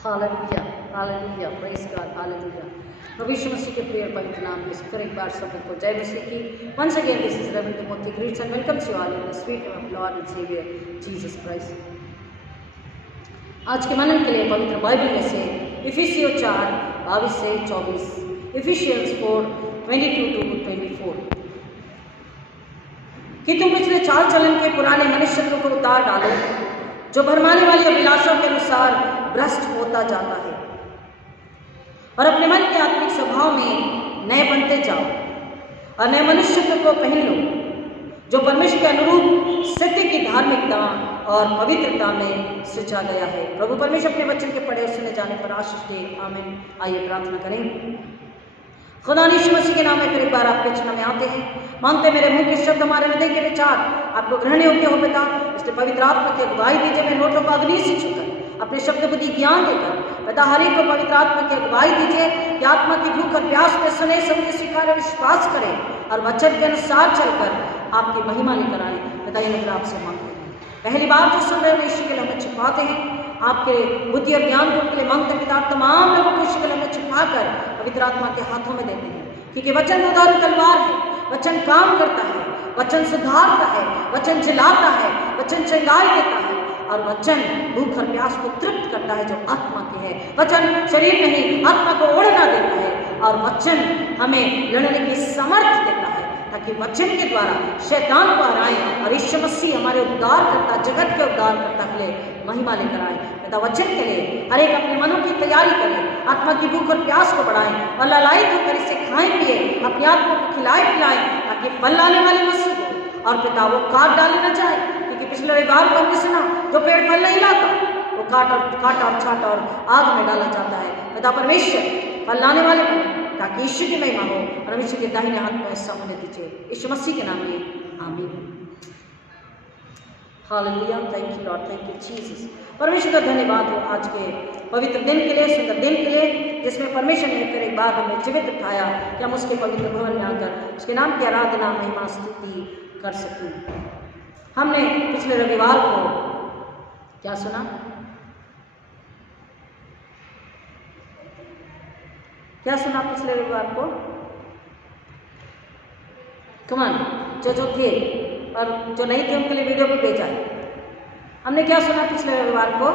Hallelujah, hallelujah, praise god, hallelujah. प्रभु यीशु मसीह के प्रिय पवित्र नाम में फिर एक बार सबको जय मसीह की। Once again this is reverend Timothy greets and welcomes you all in the sweet name of Lord and saviour Jesus Christ. आज के मनन के लिए पवित्र बाइबल में से इफिसियों 4:22 से 24, इफिशियंस 4:22-24 कि तुम पिछले चाल चलन के पुराने मनुष्यत्व को उतार डालो जो भरमाने वाली अभिलाषों के अनुसार भ्रष्ट होता जाता है, और अपने मन के आत्मिक स्वभाव में नए बनते जाओ और नए मनुष्यत्व को पहन लो जो परमेश्वर के अनुरूप सत्य की धार्मिकता और पवित्रता में सृजा गया है। प्रभु परमेश्वर अपने वचन के पढ़े और सुने जाने पर आशीष दे, आमीन। आइए प्रार्थना करें। खुदा यीशु मसीह के नाम में फिर एक बार आपके चरण में आते हैं, मांगते मेरे मुंह के शब्द हमारे हृदय के विचार आपको ग्रहण योग्य हो पिता। इसलिए पवित्र आत्मा की अगुवाई दीजिए, मेरे होठों को अग्नि से छूकर अपने शब्द बुद्धि ज्ञान देकर पिता हर एक को पवित्र आत्मा की अगुवाई दीजिए कि आत्मा की भूख और प्यास में सुने, समझे, स्वीकार और विश्वास करें और वचन के अनुसार चलकर आपकी महिमा लेकर आए। पिता ये नगर आपसे मांगते हैं, पहली बार जो सुन रहे हैं यीशु के लिए हमें छिपाते हैं, आपके बुद्धि और ज्ञान को उनके लिए मांगते हैं पिता। तमाम लोगों को यीशु के लिए हमें छिपाकर पवित्र आत्मा के हाथों में देते हैं, क्योंकि वचन उधारू तलवार है, वचन काम करता है, वचन सुधारता है, वचन जिलाता है, वचन चंगाई देता है और वचन भूख और प्यास को तृप्त करता है जो आत्मा की है। वचन शरीर नहीं आत्मा को ओढ़ना देता है और वचन हमें लड़ने की समर्थ देता है ताकि वचन के द्वारा शैतान को हराएं और यीशु मसीह हमारे उद्धार करता, जगत के उद्धार करता के लिए महिमा लेकर आए। पिता वचन के लिए हर एक अपने मनों की तैयारी करें, आत्मा की भूख और प्यास को बढ़ाएं और ललायित होकर इसे खाएं पिए, अपने आत्मा को खिलाए पिलाएं ताकि फल लाने वाली मसीह हो और पिता वो काट डाले न जाए। क्योंकि पिछले रविवार को हमने सुना जो पेड़ फल नहीं लाता वो काटा और छाटा और आग में डाला जाता है। पिता परमेश्वर फल लाने वाले को ताकि यीशु की महिमा हो और यीशु के दाहिने हाथ में ऐसा होने दीजिए, यीशु मसीह के नाम में आमीन। Hallelujah, thank you Lord, thank you Jesus. परमेश्वर का धन्यवाद हो आज के पवित्र दिन के लिए, सुंदर दिन के लिए, जिसमें परमेश्वर ने फिर एक बार हमें जीवित उठाया कि हम उसके पवित्र भवन में आकर उसके नाम की आराधना, महिमा, स्तुति कर सकें। हमने पिछले रविवार को क्या सुना? क्या सुना पिछले रविवार को? कमान जो थे और जो नहीं थे उनके लिए वीडियो भी भेजा है। हमने क्या सुना पिछले रविवार को?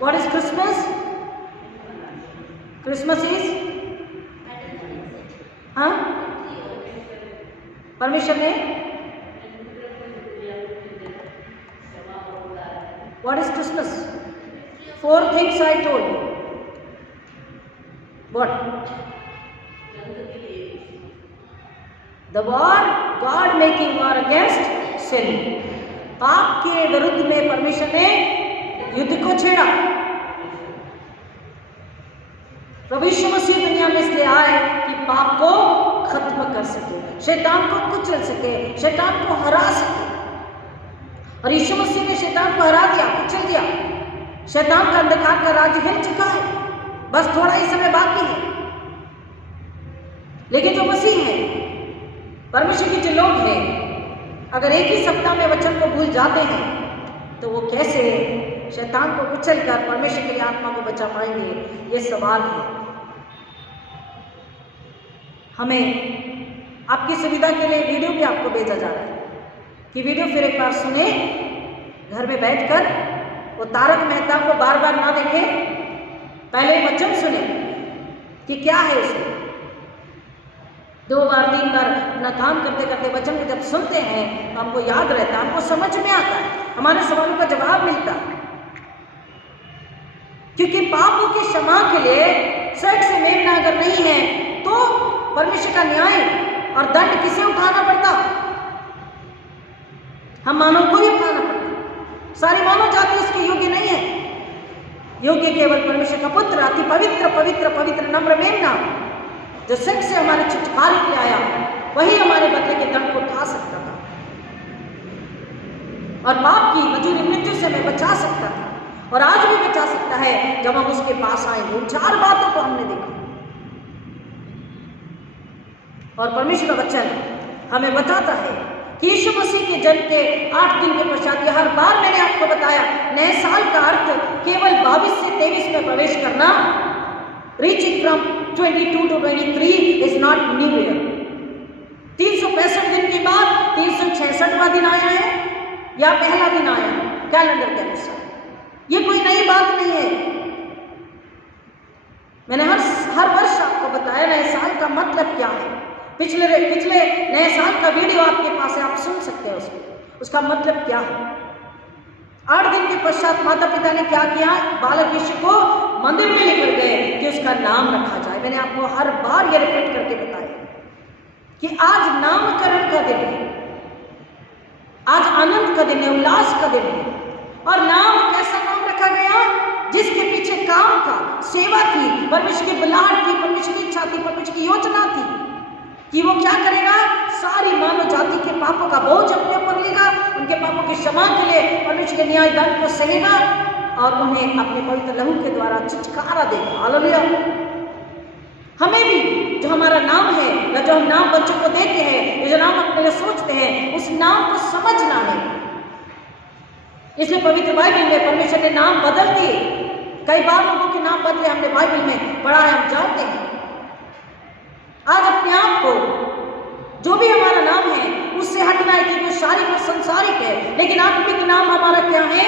What is Christmas? Christmas is हाँ परमेश्वर ने what is Christmas? 4 things I told you. What? The war, God making war against sin. पाप के विरुद्ध में परमेश्वर ने युद्ध को छेड़ा। प्रभु यीशु मसीह दुनिया में इसलिए आए कि पाप को खत्म कर सके, शैतान को कुचल सके, शैतान को हरा सके। और यीशु मसीह ने शैतान को हरा दिया, कुचल दिया। शैतान का अंधकार का राज्य हिल चुका है, बस थोड़ा ही समय बाकी है। लेकिन जो मसीह है, परमेश्वर के जो लोग हैं, अगर एक ही सप्ताह में वचन को भूल जाते हैं तो वो कैसे शैतान को कुचल कर परमेश्वर के लिए आत्मा को बचा पाएंगे? ये सवाल है। हमें आपकी सुविधा के लिए वीडियो भी आपको भेजा जा रहा है कि वीडियो फिर एक बार सुने, घर में बैठकर वो तारक मेहता को बार बार ना देखें, पहले वचन सुने कि क्या है उसमें। 2 बार 3 बार अपना काम करते करते वचन को जब सुनते हैं तो हमको याद रहता है, हमको समझ में आता है, हमारे सवालों का जवाब मिलता है। क्योंकि पापों की क्षमा के लिए स्वर्ग से मेमना अगर नहीं है तो परमेश्वर का न्याय और दंड किसे उठाना पड़ता? हम मानव को ही उठाना पड़ता। सारी मानव जाति उसके योग्य नहीं है। योग्य केवल परमेश्वर का पुत्र, अति पवित्र पवित्र पवित्र नम्र मेमना जो स्वर्ग से हमारे छुटकारे के लिए आया, वही हमारे बदले के दंड को उठा सकता था और पाप की मजूरी मृत्यु से हमें बचा सकता था और आज भी बचा सकता है जब हम उसके पास आएंगे। उन 4 बातों को हमने देखा और परमेश्वर का वचन हमें बताता है कि यीशु मसीह के जन्म के 8 दिन के पश्चात, हर बार मैंने आपको बताया, नए साल का अर्थ केवल 22 से 23 में प्रवेश करना, reaching from 22 to 23 is not new year. 365 दिन के बाद 366वां दिन आया है या पहला दिन आया है कैलेंडर के अनुसार, ये कोई नई बात नहीं है। मैंने हर वर्ष आपको बताया नए साल का मतलब क्या है। पिछले नए साल का वीडियो आपके पास है, आप सुन सकते हैं उसका मतलब क्या है। 8 दिन के पश्चात माता पिता ने क्या किया, बालक यीशु को मंदिर में लेकर गए कि उसका नाम रखा जाए। मैंने आपको हर बार ये रिपीट करके बताया कि आज नामकरण का दिन है, आज आनंद का दिन है, उल्लास का दिन है। और नाम, कैसा नाम रखा गया, जिसके पीछे काम था, सेवा थी, परमेश्वर की बुलाहट थी, परमेश्वर की इच्छा थी, परमेश्वर की योजना थी कि वो क्या करेगा, सारी मानव जाति के पापों का बोझ अपने ऊपर लेगा, उनके पापों की क्षमा के लिए परमेश्वर के न्याय दंड को सहेगा और उन्हें अपने पवित्र लहू के द्वारा छुटकारा देगा। हालेलुया। हमें भी जो हमारा नाम है या जो हम नाम बच्चों को देते हैं, जो नाम अपने लिए सोचते हैं, उस नाम को समझना है। इसलिए पवित्र बाइबल में परमेश्वर ने नाम बदल दिए, कई बार लोगों के नाम बदले, हमने बाइबल में पढ़ा है, हम जानते हैं। आज अपने आप को, जो भी हमारा नाम है, उससे हटना है कि वो शारीरिक और संसारिक है, लेकिन आत्मिक नाम हमारा क्या है,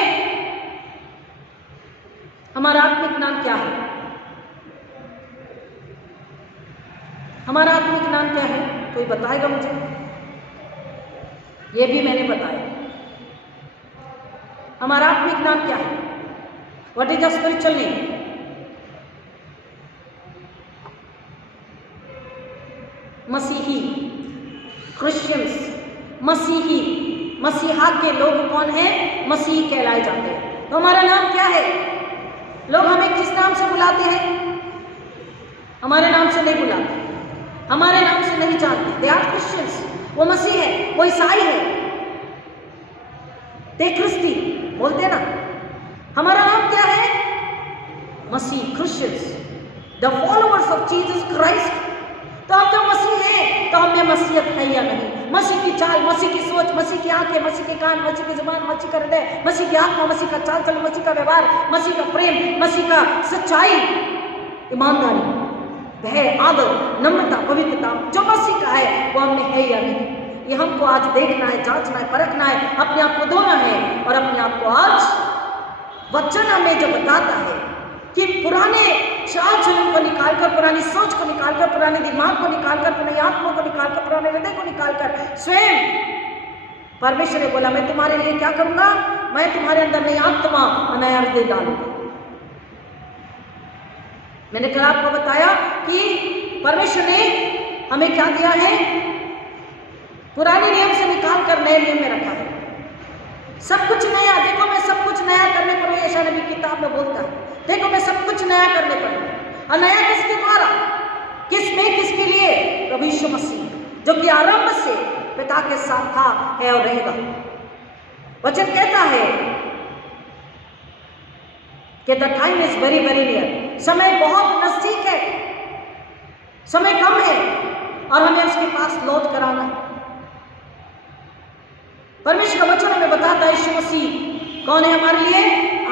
हमारा आत्मिक नाम क्या है, हमारा आत्मिक नाम क्या है, कोई बताएगा मुझे? ये भी मैंने बताया, हमारा आत्मिक नाम क्या है, what is the spiritual name? मसीही, क्रिश्चियंस, मसीही, मसीहा के लोग कौन है, मसीही कहलाए जाते हैं। तो हमारा नाम क्या है? लोग हमें किस नाम से बुलाते हैं? हमारे नाम से नहीं बुलाते, हमारे नाम से नहीं जानते। दे आर क्रिश्चियंस, वो मसीह है, वो ईसाई है, दे क्रिस्टी बोलते ना। हमारा नाम क्या है? मसीह, Christians, the followers of Jesus Christ. तो आप जो मसीह हैं, तो हमें मसीहत है या नहीं? मसीह की चाल, मसीह की सोच, मसीह की आंखें, मसीह के कान, मसीह की जुबान, मसीह का हृदय, मसीह की आत्मा, मसीह का चाल चलन, मसीह का व्यवहार, मसीह का प्रेम, मसीह का सच्चाई, ईमानदारी, भय, आदर, नम्रता, पवित्रता, जो मसीह का है वो हमें है या नहीं? ये हमको आज देखना है, जांचना है, परखना है, अपने आप को धोना है। और अपने आप को आज वचन हमें जो बताता है कि पुराने चाल चलन को निकालकर, पुरानी सोच को निकालकर, पुराने दिमाग को निकालकर, पुरानी आत्मा को निकालकर, पुराने हृदय को निकालकर, स्वयं परमेश्वर ने बोला, मैं तुम्हारे लिए क्या करूंगा? मैं तुम्हारे अंदर नई आत्मा और नया हृदय डालूंगा। मैंने कल आपको बताया कि परमेश्वर ने हमें क्या दिया है? पुराने नियम से निकालकर नए नियम में रखा है। सब कुछ नया, देखो मैं सब कुछ नया करने पर हूं, यशायाह नबी की किताब में बोलता है, देखो मैं सब कुछ नया करने पर हूं। और नया किसके द्वारा, किसमें, किसके लिए? प्रभु यीशु मसीह, जो कि आरंभ से पिता के साथ था, है और रहेगा। वचन कहता है कि the time is very very near, समय बहुत नजदीक है, समय कम है और हमें उसके पास लौट कर आना है। परमेश्वर का वचन हमें बताता है यीशु मसीह कौन है हमारे लिए?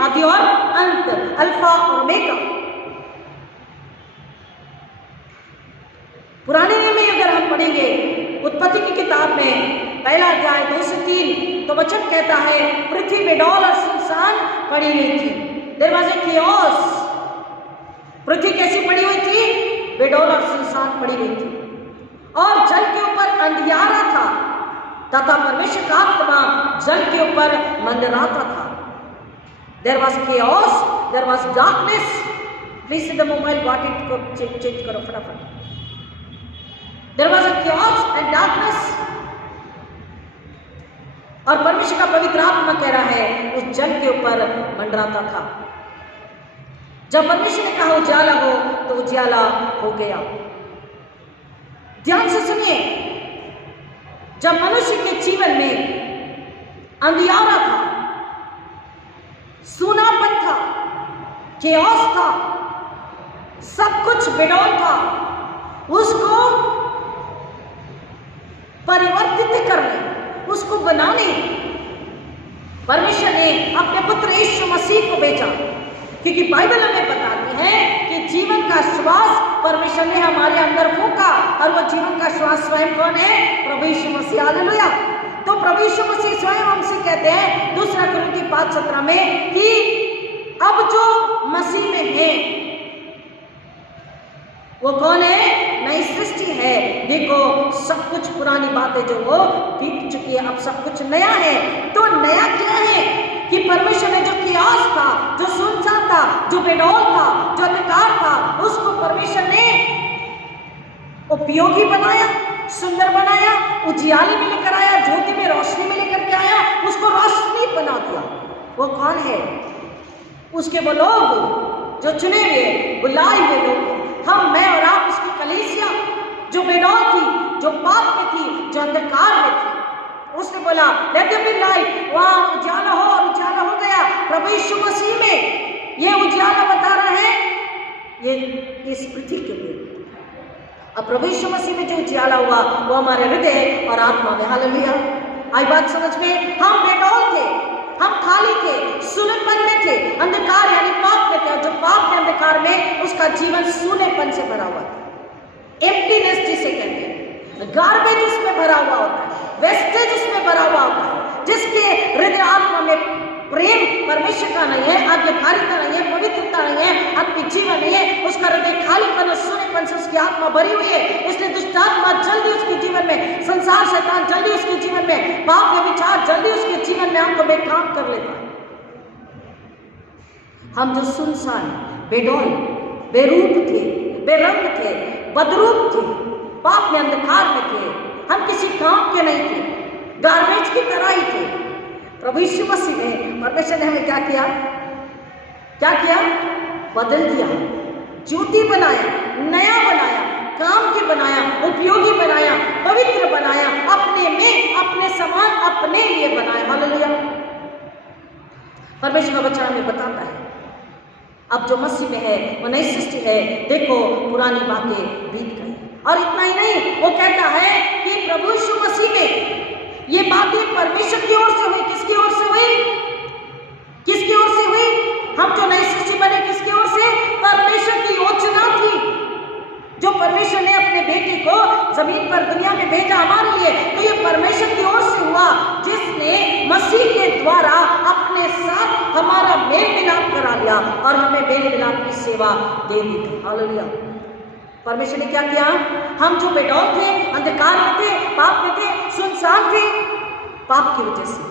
आदि और अंत, अल्फा और ओमेगा। पुराने नियम में अगर हम पढ़ेंगे उत्पत्ति की किताब में पहला अध्याय 2 से 3, तो वचन कहता है पृथ्वी बेडौल और सुनसान पड़ी हुई थी। There was a chaos. पृथ्वी कैसी पड़ी हुई थी? बेडौल और सुनसान पड़ी हुई थी और जल के ऊपर अंधियारा था तथा परमेश्वर का आत्मा जल के ऊपर मंडराता था। There was chaos, there was darkness. Please see the mobile, what it को चेंज करो फटाफट। There was a chaos and darkness. और परमेश्वर का पवित्र आत्मा कह रहा है उस जल के ऊपर मंडराता था। जब परमेश्वर ने कहा उजाला हो तो उजाला हो गया। ध्यान से सुनिए, जब मनुष्य के जीवन में अंधियारा था, सूनापन था, केओस था, सब कुछ बेडौल था, उसको परिवर्तित करने, उसको बनाने परमेश्वर ने अपने पुत्र यीशु मसीह को भेजा, क्योंकि बाइबल हमें बताती है कि जीवन का श्वास परमेश्वर ने हमारे अंदर फूंका, और वो जीवन का श्वास स्वयं कौन है? प्रभु यीशु मसीह। हालेलुया। तो प्रभु यीशु मसीह स्वयं हमसे कहते हैं 2 कुरिन्थी 5:17 में कि अब जो मसीह में है वो कौन है? नई सृष्टि है। देखो सब कुछ पुरानी बातें जो वो बीत चुकी है, अब सब कुछ नया है। तो नया क्या है कि परमेश्वर ने जो कियास था, जो सुनसान था, जो बेडौल था, जो अंधकार था, उसको परमेश्वर ने उपयोगी बनाया, सुंदर बनाया, उजियाले में लेकर आया, ज्योति में रोशनी में लेकर के आया, उसको रोशनी बना दिया। वो कौन है? उसके वो लोग जो चुने हुए बुलाए हुए लोग, हम, मैं और आप, उसकी कलीसिया जो बेडौल थी, जो पाप में थी, जो अंधकार में थी। उसने बोला लेट देयर बी लाइट, वहां उजाला हो, और उजाला हो गया। प्रभु यीशु मसीह में ये उजाला बता रहा है ये इस पृथ्वी के लिए। अब प्रभु यीशु मसीह में जो उजाला हुआ वो हमारे हृदय और आत्मा में। हालेलुया। आई बात समझ में? हम बेडौल थे, हम खाली थे, सूनेपन में थे, अंधकार यानी पाप में थे, और जो पाप के अंधकार में उसका जीवन सूनेपन से भरा हुआ था। एम्प्टीनेस जिसे कहते हैं, गार्बेज उसमें भरा हुआ होता है, वेस्टेज उसमें भरा हुआ होता है। जिसके हृदय आत्मा में प्रेम परमेश्वर का नहीं है, आज्ञाकारिता नहीं है, पवित्रता नहीं है, आत्मिक जीवन नहीं है, उसका हृदय खालीपन और सूनेपन से उसकी आत्मा भरी हुई है। इसलिए दुष्ट आत्मा जल्दी उसके जीवन में, संसार शैतान जल्दी उसके जीवन में, पाप के विचार जल्दी उसके जीवन में हमको बेकाम कर लेता है। हम जो सुनसान, बेडौल, बेरूप थे, बेरंग थे, बदरूप थे, पाप में, अंधकार में थे, हम किसी काम के नहीं थे, गार्बेज की तरह ही थे। प्रभु यीशु मसीह ने, परमेश्वर ने हमें क्या किया? क्या किया? बदल दिया, ज्योति बनाया, नया बनाया, काम के बनाया, उपयोगी बनाया, पवित्र बनाया, अपने में, अपने समान, अपने लिए बनाया। हालेलुया। परमेश्वर का वचन हमें बताता है अब जो मसीह में है वो नई सृष्टि है। देखो पुरानी बातें बीत गई। और इतना ही नहीं, वो कहता है कि प्रभु यीशु मसीह में ये बातें परमेश्वर की ओर से हुई। किसकी ओर से हुई? किसकी ओर से हुई? हम जो नई सृष्टि बने किसकी ओर से? परमेश्वर की योजना थी, जो परमेश्वर ने अपने बेटे को जमीन पर, दुनिया में भेजा हमारे लिए। तो ये परमेश्वर की ओर से हुआ, जिसने मसीह के द्वारा अपने साथ हमारा मेल मिलाप करा लिया और हमें मेल मिलाप की सेवा दे दी। हालेलुया। परमेश्वर ने क्या किया? हम जो बेडौल थे, अंधकार में थे, पाप में थे, सुनसान थे, पाप की वजह से,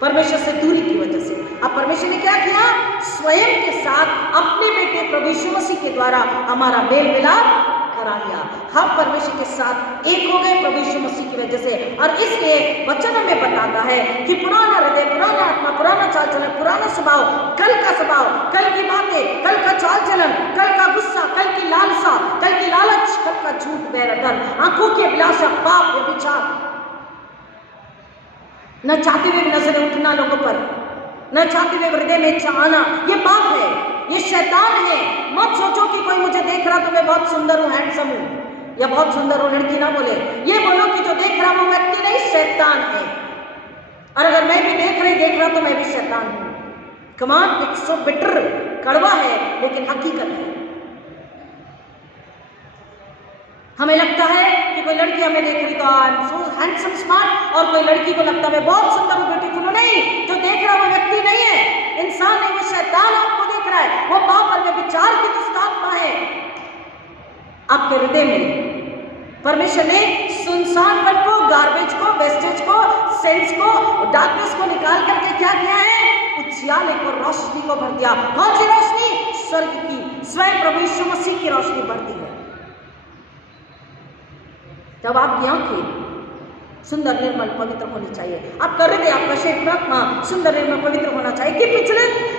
परमेश्वर से दूरी की वजह से, अब परमेश्वर ने क्या किया? स्वयं के साथ अपने बेटे प्रभु यीशु मसीह के द्वारा हमारा मेल मिलाप करा लिया। हम परमेश्वर के साथ एक हो गए प्रभु यीशु मसीह की वजह से। और इसलिए वचन हमें बताता है कि पुराना हृदय, पुराना आत्मा, पुराना चाल चलन, पुराना स्वभाव, कल का स्वभाव, कल की बातें, कल का चाल चलन, कल का गुस्सा, कल की लालसा, कल की लालच, कल का झूठ, बैर, डर, आंखों की अभिलाषा, पाप, व्यभिचार, न चाहते हुए नजरें उठना लोगों पर, न चाहते हुए हृदय में चाहना, ये पाप है, ये शैतान है। मत सोचो कि कोई मुझे देख रहा तो मैं बहुत सुंदर हूँ, हैंडसम हूँ, या बहुत सुंदर हूँ, लड़की ना बोले। ये बोलो कि जो देख रहा वो व्यक्ति नहीं, शैतान है। और अगर मैं भी देख रहा तो मैं भी शैतान हूँ। कमान इट्स सो बिटर, कड़वा है लेकिन हकीकत है। हमें लगता है कि कोई लड़की हमें देख रही तो I am so handsome smart, और कोई लड़की को लगता है मैं बहुत सुंदर हूँ, ब्यूटीफुल हूँ। नहीं, जो देख रहा है वो व्यक्ति नहीं है, इंसान है, वो शैतान आपको देख रहा है, वो पाप और व्यभिचार की दुष्ट आत्मा है आपके हृदय में। परमेश्वर ने सुनसानपन को, गार्बेज को, वेस्टेज को, सेंस को, डार्कनेस को निकाल करके क्या किया है? उजियाले को, रोशनी को भर दिया। कौन सी रोशनी? स्वर्ग की, स्वयं प्रभु यीशु मसीह की रोशनी भरती है। तब आपकी आंखें सुंदर, निर्मल, पवित्र होनी चाहिए। आपका हृदय, आपका शरीर, आत्मा सुंदर, निर्मल, पवित्र होना चाहिए।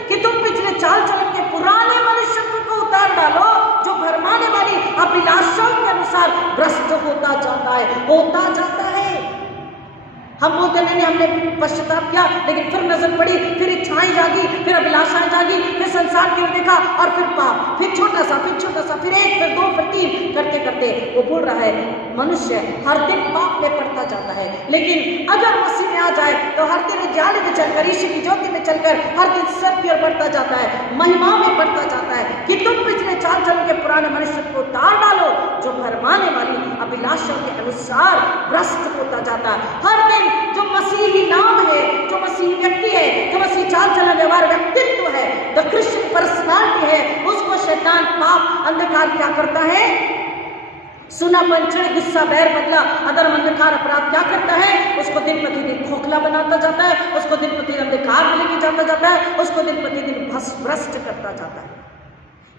कि तुम पिछले चाल चलन के पुराने मनुष्यत्व को उतार डालो, जो भरमाने वाली अभिलाषाओं के अनुसार भ्रष्ट होता जाता है। हम बोलते नहीं, हमने पश्चाताप किया, लेकिन फिर नजर पड़ी, फिर इच्छाएं जागी, फिर अभिलाषाएं जागी, फिर संसार की ओर देखा और फिर पाप, फिर छोटा सा, फिर छोटा सा, फिर 1, फिर 2, फिर 3 करते करते वो बोल रहा है मनुष्य हर दिन पाप में पड़ता जाता है। लेकिन अगर मसीह में आ जाए तो हर दिन उजाले में चलकर, यीशु की ज्योति में चलकर हर दिन सत्य की ओर बढ़ता जाता है, महिमा में बढ़ता जाता है कि तुम पिछले चाल चलन के पुराने मनुष्य को उतार डालो जो भरमाने वाली अभिलाषा के अनुसार भ्रष्ट होता जाता है। हर दिन जो मसीही नाम है, जो मसीही व्यक्ति है, जो मसीही चाल चलन व्यवहार व्यक्तित्व है, द क्रिश्चियन पर्सनालिटी है, उसको शैतान पाप अंधकार क्या करता है? सुनापन, चिढ़, गुस्सा, बैर, बदला, अधर्म, अंधकार, अपराध क्या करता है? उसको दिन प्रतिदिन खोखला बनाता जाता है, उसको दिन प्रतिदिन अंधकार में लेके जाता है, उसको दिन प्रतिदिन भ्रष्ट करता जाता है,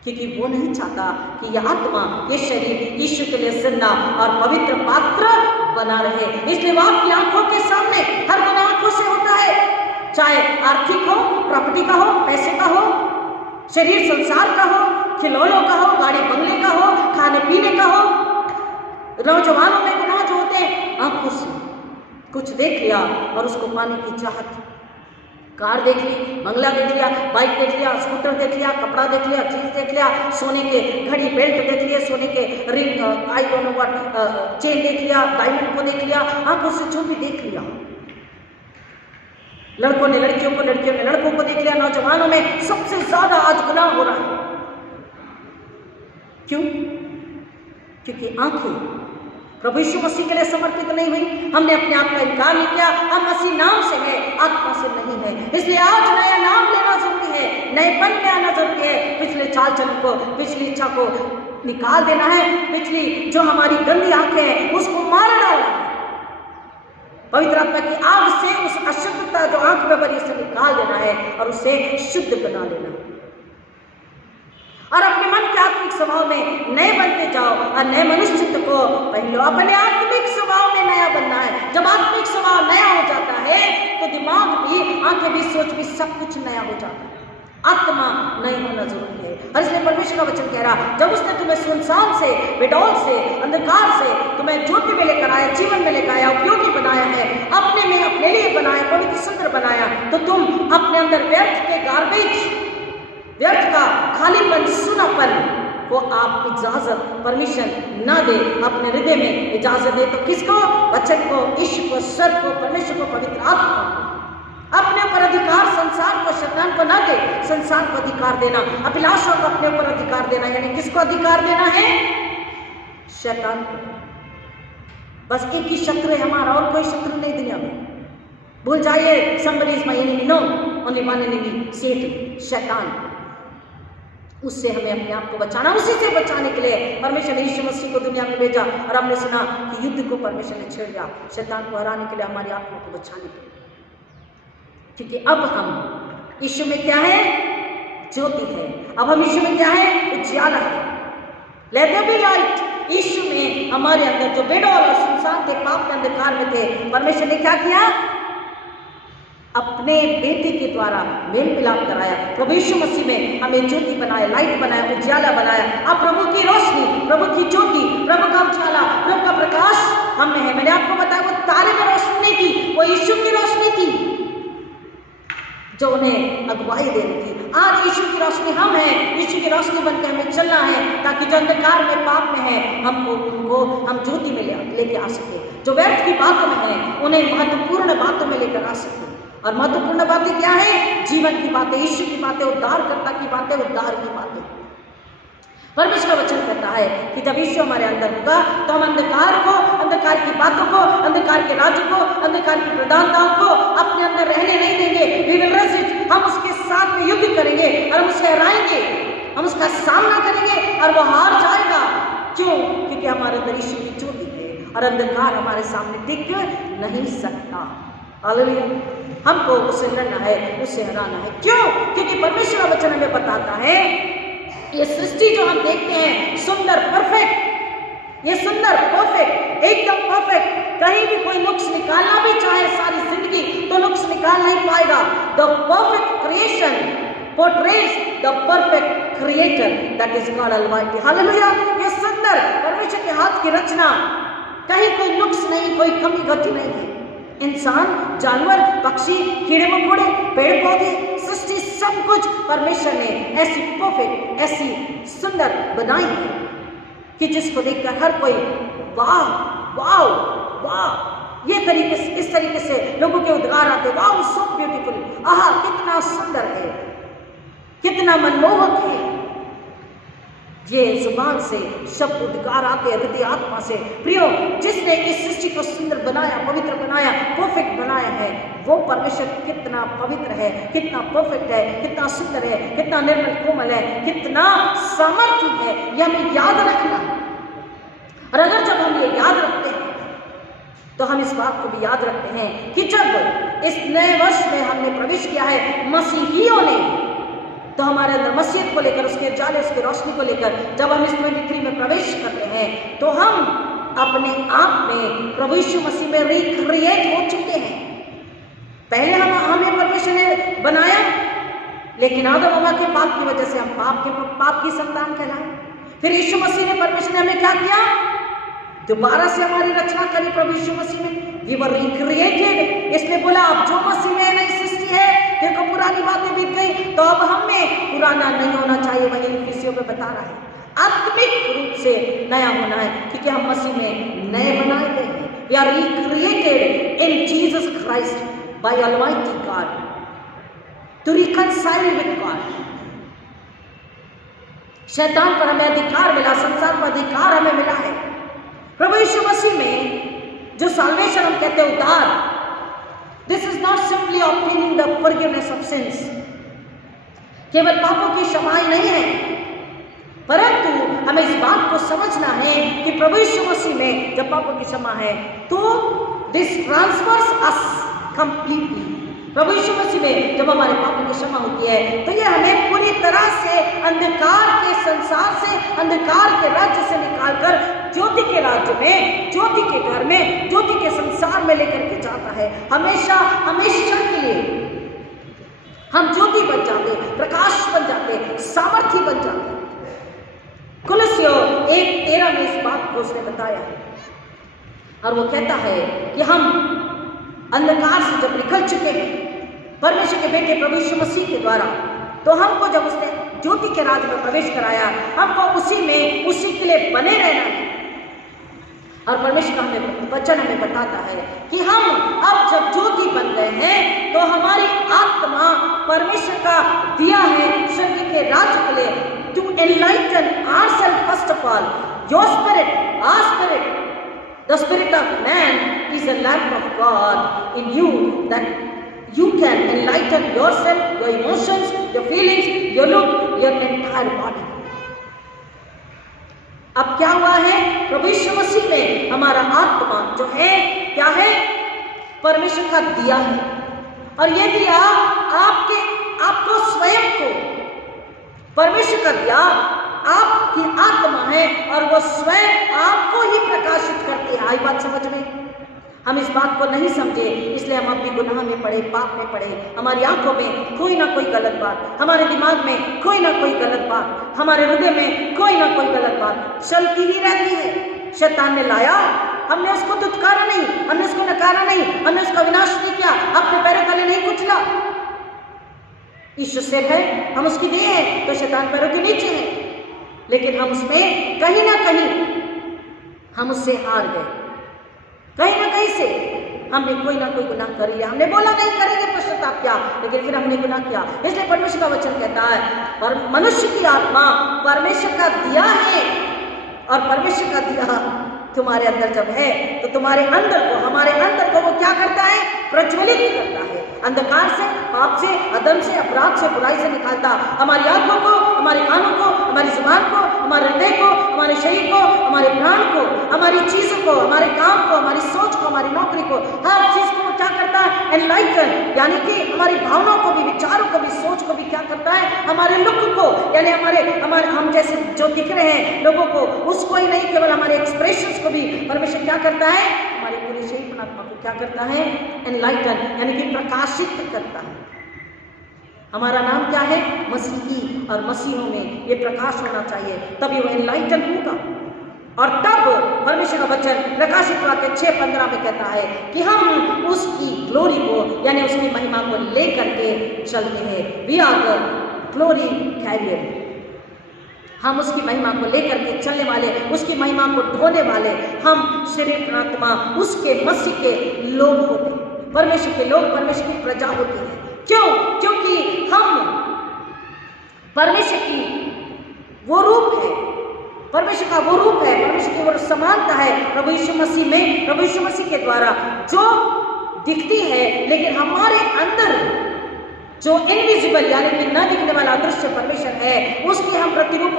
क्योंकि वो नहीं चाहता कि यह आत्मा, ये शरीर यीशु के लिए जिंदा और पवित्र पात्र बना रहे। इसलिए वो आपकी आंखों के सामने हर दिन आंखों से होता है, चाहे आर्थिक हो, प्रॉपर्टी का हो, पैसे का हो, शरीर संसार का हो, खिलौनों का हो, गाड़ी बंगले का हो, खाने पीने का हो। नौजवानों में गुनाह जो होते हैं आंखों से कुछ देख लिया और उसको पाने की चाहत, कार देख ली, बंगला देख लिया, बाइक देख लिया, स्कूटर देख लिया, कपड़ा देख लिया, चीज देख लिया, सोने के घड़ी, बेल्ट देख लिया, सोने के ring, I don't know what, chain देख लिया, डायमंड को देख लिया, आंखों से जो भी देख लिया। लड़कों ने लड़कियों को, लड़कियों ने लड़कों को देख लिया। नौजवानों में सबसे ज्यादा आज गुनाह हो रहा है। क्यों? क्योंकि आंखें प्रभु यीशु मसीह के लिए समर्पित नहीं हुई, हमने अपने आप का इनकार नहीं किया। हम मसीह नाम से है, आत्मा से नहीं है। इसलिए आज नया नाम लेना जरूरी है, नएपन में आना जरूरी है। पिछले चाल चलन को, पिछली इच्छा को निकाल देना है, पिछली जो हमारी गंदी आंखें हैं उसको मार डालना है। पवित्र आत्मा की आग से उस अशुद्धता जो आंख में भरी उसे निकाल देना है और उसे शुद्ध बना लेना है। और अपने मन के आत्मिक स्वभाव में नए बनते जाओ और नए मनुष्य को पहलो। अपने आत्मिक स्वभाव में नया बनना है। जब आत्मिक स्वभाव नया हो जाता है तो दिमाग भी, आंखें भी, सोच भी, सब कुछ नया हो जाता है। आत्मा नई होना जरूरी है। और इसलिए परमेश्वर का वचन कह रहा, जब उसने तुम्हें सुनसान से, बेडौल से, अंधकार से तुम्हें ज्योति में लेकर आया, जीवन में लेकर आया, उपयोगी बनाया है, अपने में अपने लिए बनाया, पवित्र सुंदर बनाया, तो तुम अपने अंदर व्यर्थ के गार्बेज, व्यर्थ का खालीपन, सुनापन को आप इजाजत, परमिशन ना दे, अपने हृदय में इजाजत दे। तो किसको? वचन को, ईश्वर को, स्वर को, परमेश्वर को, पवित्र आत्मा को। अपने ऊपर अधिकार संसार को, शैतान को ना दे, संसार को अधिकार देना, अभिलाषा को अपने ऊपर अधिकार देना। यानी किसको अधिकार देना है? शैतान को। बस एक ही शत्रु है हमारा, और कोई शत्रु नहीं दुनिया में। भूल जाइए, somebody is my enemy, no, only one enemy, Satan, शैतान। उससे हमें अपने आप को बचाना, उसी से बचाने के लिए परमेश्वर ने यीशु मसीह को दुनिया में भेजा। और हमने सुना कि युद्ध को परमेश्वर ने छेड़ दिया, शैतान को हराने के लिए, हमारी आत्मा को बचाने के लिए। क्योंकि अब हम यीशु में क्या है? ज्योति है। अब हम यीशु में क्या है? उजियाला है। Let there be light. यीशु में हमारे अंदर जो बेडौल और सुनसान के पाप के अंधकार में थे, परमेश्वर ने क्या किया? अपने बेटे के द्वारा मेल मिलाप कराया। प्रभु यीशु मसीह में हमें ज्योति बनाया, लाइट बनाया, उजियाला बनाया। अब प्रभु की रोशनी, प्रभु की ज्योति, प्रभु का उजियाला, प्रभु का प्रकाश हम में है। मैंने आपको बताया वो तारे में रोशनी नहीं थी, वो यीशु की रोशनी थी जो उन्हें अगुवाई दे रही थी। आज यीशु की रोशनी हम हैं, यीशु की रोशनी बनकर हमें चलना है, ताकि जो अंधकार में, पाप में है, हमको उनको हम ज्योति में लेके आ सके। जो व्यर्थ की बातों में है उन्हें महत्वपूर्ण बातों में लेकर आ सके। और महत्वपूर्ण बातें क्या है? जीवन की बातें, यीशु की बातें, उद्धारकर्ता की बातें, उद्धार की बातें। परमेश्वर का वचन कहता है कि जब यीशु हमारे अंदर होगा तो हम अंधकार को, अंधकार की बातों को, अंधकार के राज्य को, अंधकार की प्रधानताओं को अपने अंदर रहने नहीं देंगे। We will resist। हम उसके साथ में युद्ध करेंगे और हम उसे हराएंगे, हम उसका सामना करेंगे और वो हार जाएगा। क्यों? क्योंकि हमारे अंदर यीशु की ज्योति है और अंधकार हमारे सामने टिक नहीं सकता। हालेलुया। हमको उसे लड़ना है, उसे हराना है। क्यों? क्योंकि परमेश्वर का वचन हमें बताता है ये सृष्टि जो हम देखते हैं सुंदर, परफेक्ट, ये सुंदर, परफेक्ट, एकदम परफेक्ट। कहीं भी कोई नुक्स निकालना भी चाहे सारी जिंदगी तो नुक्स निकाल नहीं पाएगा। The perfect creation portrays the perfect creator that is God Almighty। Hallelujah. ये सुंदर परमेश्वर के हाथ की रचना, कहीं कोई नुक्स नहीं, कोई कमी गति नहीं है। इंसान, जानवर, पक्षी, कीड़े मकोड़े, पेड़ पौधे, सृष्टि सब सब कुछ परमेश्वर ने ऐसी परफेक्ट, ऐसी सुंदर बनाई है कि जिसको देखकर हर कोई वाह वाह वाह, ये तरीके से, इस तरीके से लोगों के उद्गार आते, वाह सो ब्यूटीफुल, आहा कितना सुंदर है, कितना मनमोहक है। ये जुबान से शब्द उद्गार आते हृदय आत्मा से। प्रियो, जिसने इस सृष्टि को सुंदर बनाया, पवित्र बनाया, परफेक्ट बनाया है, वो परमेश्वर कितना पवित्र है, कितना परफेक्ट है, कितना सुंदर है, कितना निर्मल कोमल है, कितना सामर्थ्य है, यह हमें याद रखना। और अगर जब हम ये याद रखते हैं तो हम इस बात को भी याद रखते हैं कि जब इस नए वर्ष में हमने प्रवेश किया है मसीहियों ने, तो हमारे अंदर मसीहत को लेकर, उसके उजाले, उसकी रोशनी को लेकर जब हम इस 23 में प्रवेश करते हैं तो हम अपने आप में प्रभु यीशु मसीह में रिक्रिएट हो चुके हैं। पहले हमें परमेश्वर ने बनाया, लेकिन आदम हव्वा के पाप की वजह से हम पाप की संतान कहलाए। फिर यीशु मसीह ने, परमेश्वर ने हमें क्या किया? दोबारा से हमारी रचना करी प्रभु यीशु मसीह में। We were recreated. इसने बोला अब जो मसीह में नई सृष्टि है, देखो पुरानी बातें बीत गई, तो अब हमें पुराना नहीं होना चाहिए। वही इफिसियों में बता रहा है, आत्मिक रूप से नया होना है, क्योंकि हम मसीह में नए बनाए गए हैं। We are recreated in Jesus Christ by almighty God to reconcile with God. शैतान पर हमें अधिकार मिला, संसार पर अधिकार हमें मिला है। प्रभु यीशु मसीह में जो साल्वेशन हम कहते हैं, उद्धार, this is not simply obtaining the forgiveness of since. केवल पापों की क्षमाई नहीं है, परंतु हमें इस बात को समझना है कि प्रभु यीशु मसीह में जब पापों की क्षमा है तो दिस ट्रांसफर्स अस कंप्लीटली। प्रभु यीशु मसीह में जब हमारे पापों की क्षमा होती है तो ये हमें पूरी तरह से अंधकार के संसार से, अंधकार के राज्य से निकालकर ज्योति के राज्य में, ज्योति के घर में, ज्योति के संसार में लेकर के जाता है। हमेशा हमेशा के लिए हम ज्योति बन जाते, प्रकाश बन जाते, सामर्थ्य बन जाते। कुलस्सियों 1:13 में इस बात को उसने बताया है, और वो कहता है कि हम अंधकार से जब निकल चुके हैं परमेश्वर के बेटे प्रभु यीशु मसीह के द्वारा, तो हमको जब उसने ज्योति के राज्य में प्रवेश कराया, हमको उसी में, उसी के लिए बने रहना है। और परमेश्वर का हमें वचन हमें बताता है कि हम अब जब ज्योति बन गए हैं तो हमारी आत्मा परमेश्वर का दिया है स्वर्ग के राज्य के लिए, to enlighten ourself first of all. Your spirit, our spirit, the spirit of man is a lamp of God in you, that you can enlighten yourself, your emotions, your feelings, your look, your entire body. अब क्या हुआ है? प्रभु यीशु मसीह में हमारा आत्मा जो है क्या है? परमेश्वर का दिया है, और ये दिया आपको स्वयं को, परमेश्वर का दिया आपकी आत्मा है, और वो स्वयं आपको ही प्रकाशित करती है। आई बात समझ में? हम इस बात को नहीं समझे, इसलिए हम अपनी गुनाह में पड़े, पाप में पड़े। हमारी आंखों में कोई ना कोई गलत बात, हमारे दिमाग में कोई ना कोई गलत बात, हमारे हृदय में कोई ना कोई गलत बात चलती ही रहती है। शैतान ने लाया, हमने उसको दुत्कारा नहीं, हमने उसको नकारा नहीं, हमने उसका विनाश नहीं किया, अपने पैरों तले नहीं कुचला। ईश्वर से है, हम उसकी देह हैं, तो शैतान पैरों के नीचे है, लेकिन हम उसमें कहीं ना कहीं हम उससे हार गए। कहीं ना कहीं से हमने कोई ना कोई गुनाह कर लिया। हमने बोला नहीं करेंगे पश्चाताप क्या, लेकिन फिर हमने गुनाह किया। इसलिए परमेश्वर का वचन कहता है, और मनुष्य की आत्मा परमेश्वर का दिया है, और परमेश्वर का दिया तुम्हारे अंदर जब है तो तुम्हारे अंदर को, हमारे अंदर को वो क्या करता है? प्रज्वलित करता है। अंधकार से, पाप से, अधर्म से, अपराध से, बुराई से निकालता। हमारी आंखों को, हमारे कानों को, हमारी जुबान को, हमारे हृदय को, हमारे शरीर को, हमारे प्राण को, हमारी चीजों को, हमारे काम को, हमारी सोच को, हमारी नौकरी को, हर चीज को क्या करता है? एनलाइटन, यानी कि हमारी भावनाओं को भी, विचारों को भी, सोच को भी क्या करता है? हमारे लुक को, यानी हमारे हम जैसे जो दिख रहे हैं लोगों को, उसको ही नहीं, केवल हमारे एक्सप्रेशंस को भी परमेश्वर क्या करता है? हमारी पूरी शरीर आत्मा को क्या करता है? एनलाइटन, यानी कि प्रकाशित करता है। हमारा नाम क्या है? मसीही, और मसीहों में ये प्रकाश होना चाहिए, तभी वो एनलाइटन होगा। और तब परमेश्वर का वचन प्रकाशित वाक्य 6:15 में कहता है कि हम उसकी ग्लोरी को यानी उसकी महिमा को लेकर के चलते हैं। We are the glory carrier. हम उसकी महिमा को लेकर के चलने वाले, उसकी महिमा को ढोने वाले, हम शरीर आत्मा उसके मसीह के लोग होते हैं, परमेश्वर के लोग, परमेश्वर की प्रजा होती है। क्यों? क्योंकि हम परमेश्वर की वो रूप है, परमेश्वर का वो रूप है, परमेश्वर की वो समानता है प्रभु यीशु मसीह में, प्रभु यीशु मसीह के द्वारा जो दिखती है, लेकिन हमारे अंदर जो इनविजिबल यानी कि न दिखने वाला अदृश्य परमेश्वर है, उसकी हम प्रतिरूप,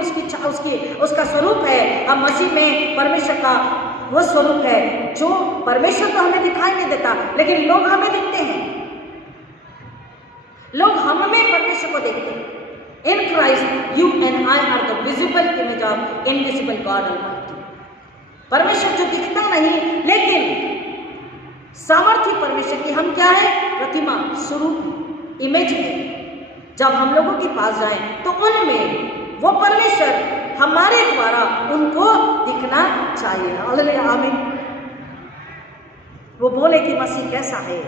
उसका स्वरूप है। हम मसीह में परमेश्वर का वो स्वरूप है जो परमेश्वर तो हमें दिखाई नहीं देता, लेकिन लोग हमें दिखते हैं, लोग हम में परमेश्वर को देखते हैं। In Christ, you and I are the visible image of invisible God Almighty. परमेश्वर जो दिखता नहीं लेकिन सामर्थ्य परमेश्वर की हम क्या है? प्रतिमा, स्वरूप, इमेज है। जब हम लोगों के पास जाएं तो उनमें वो परमेश्वर हमारे द्वारा उनको दिखना चाहिए। हालेलुया, आमीन। वो बोले कि मसीह कैसा है,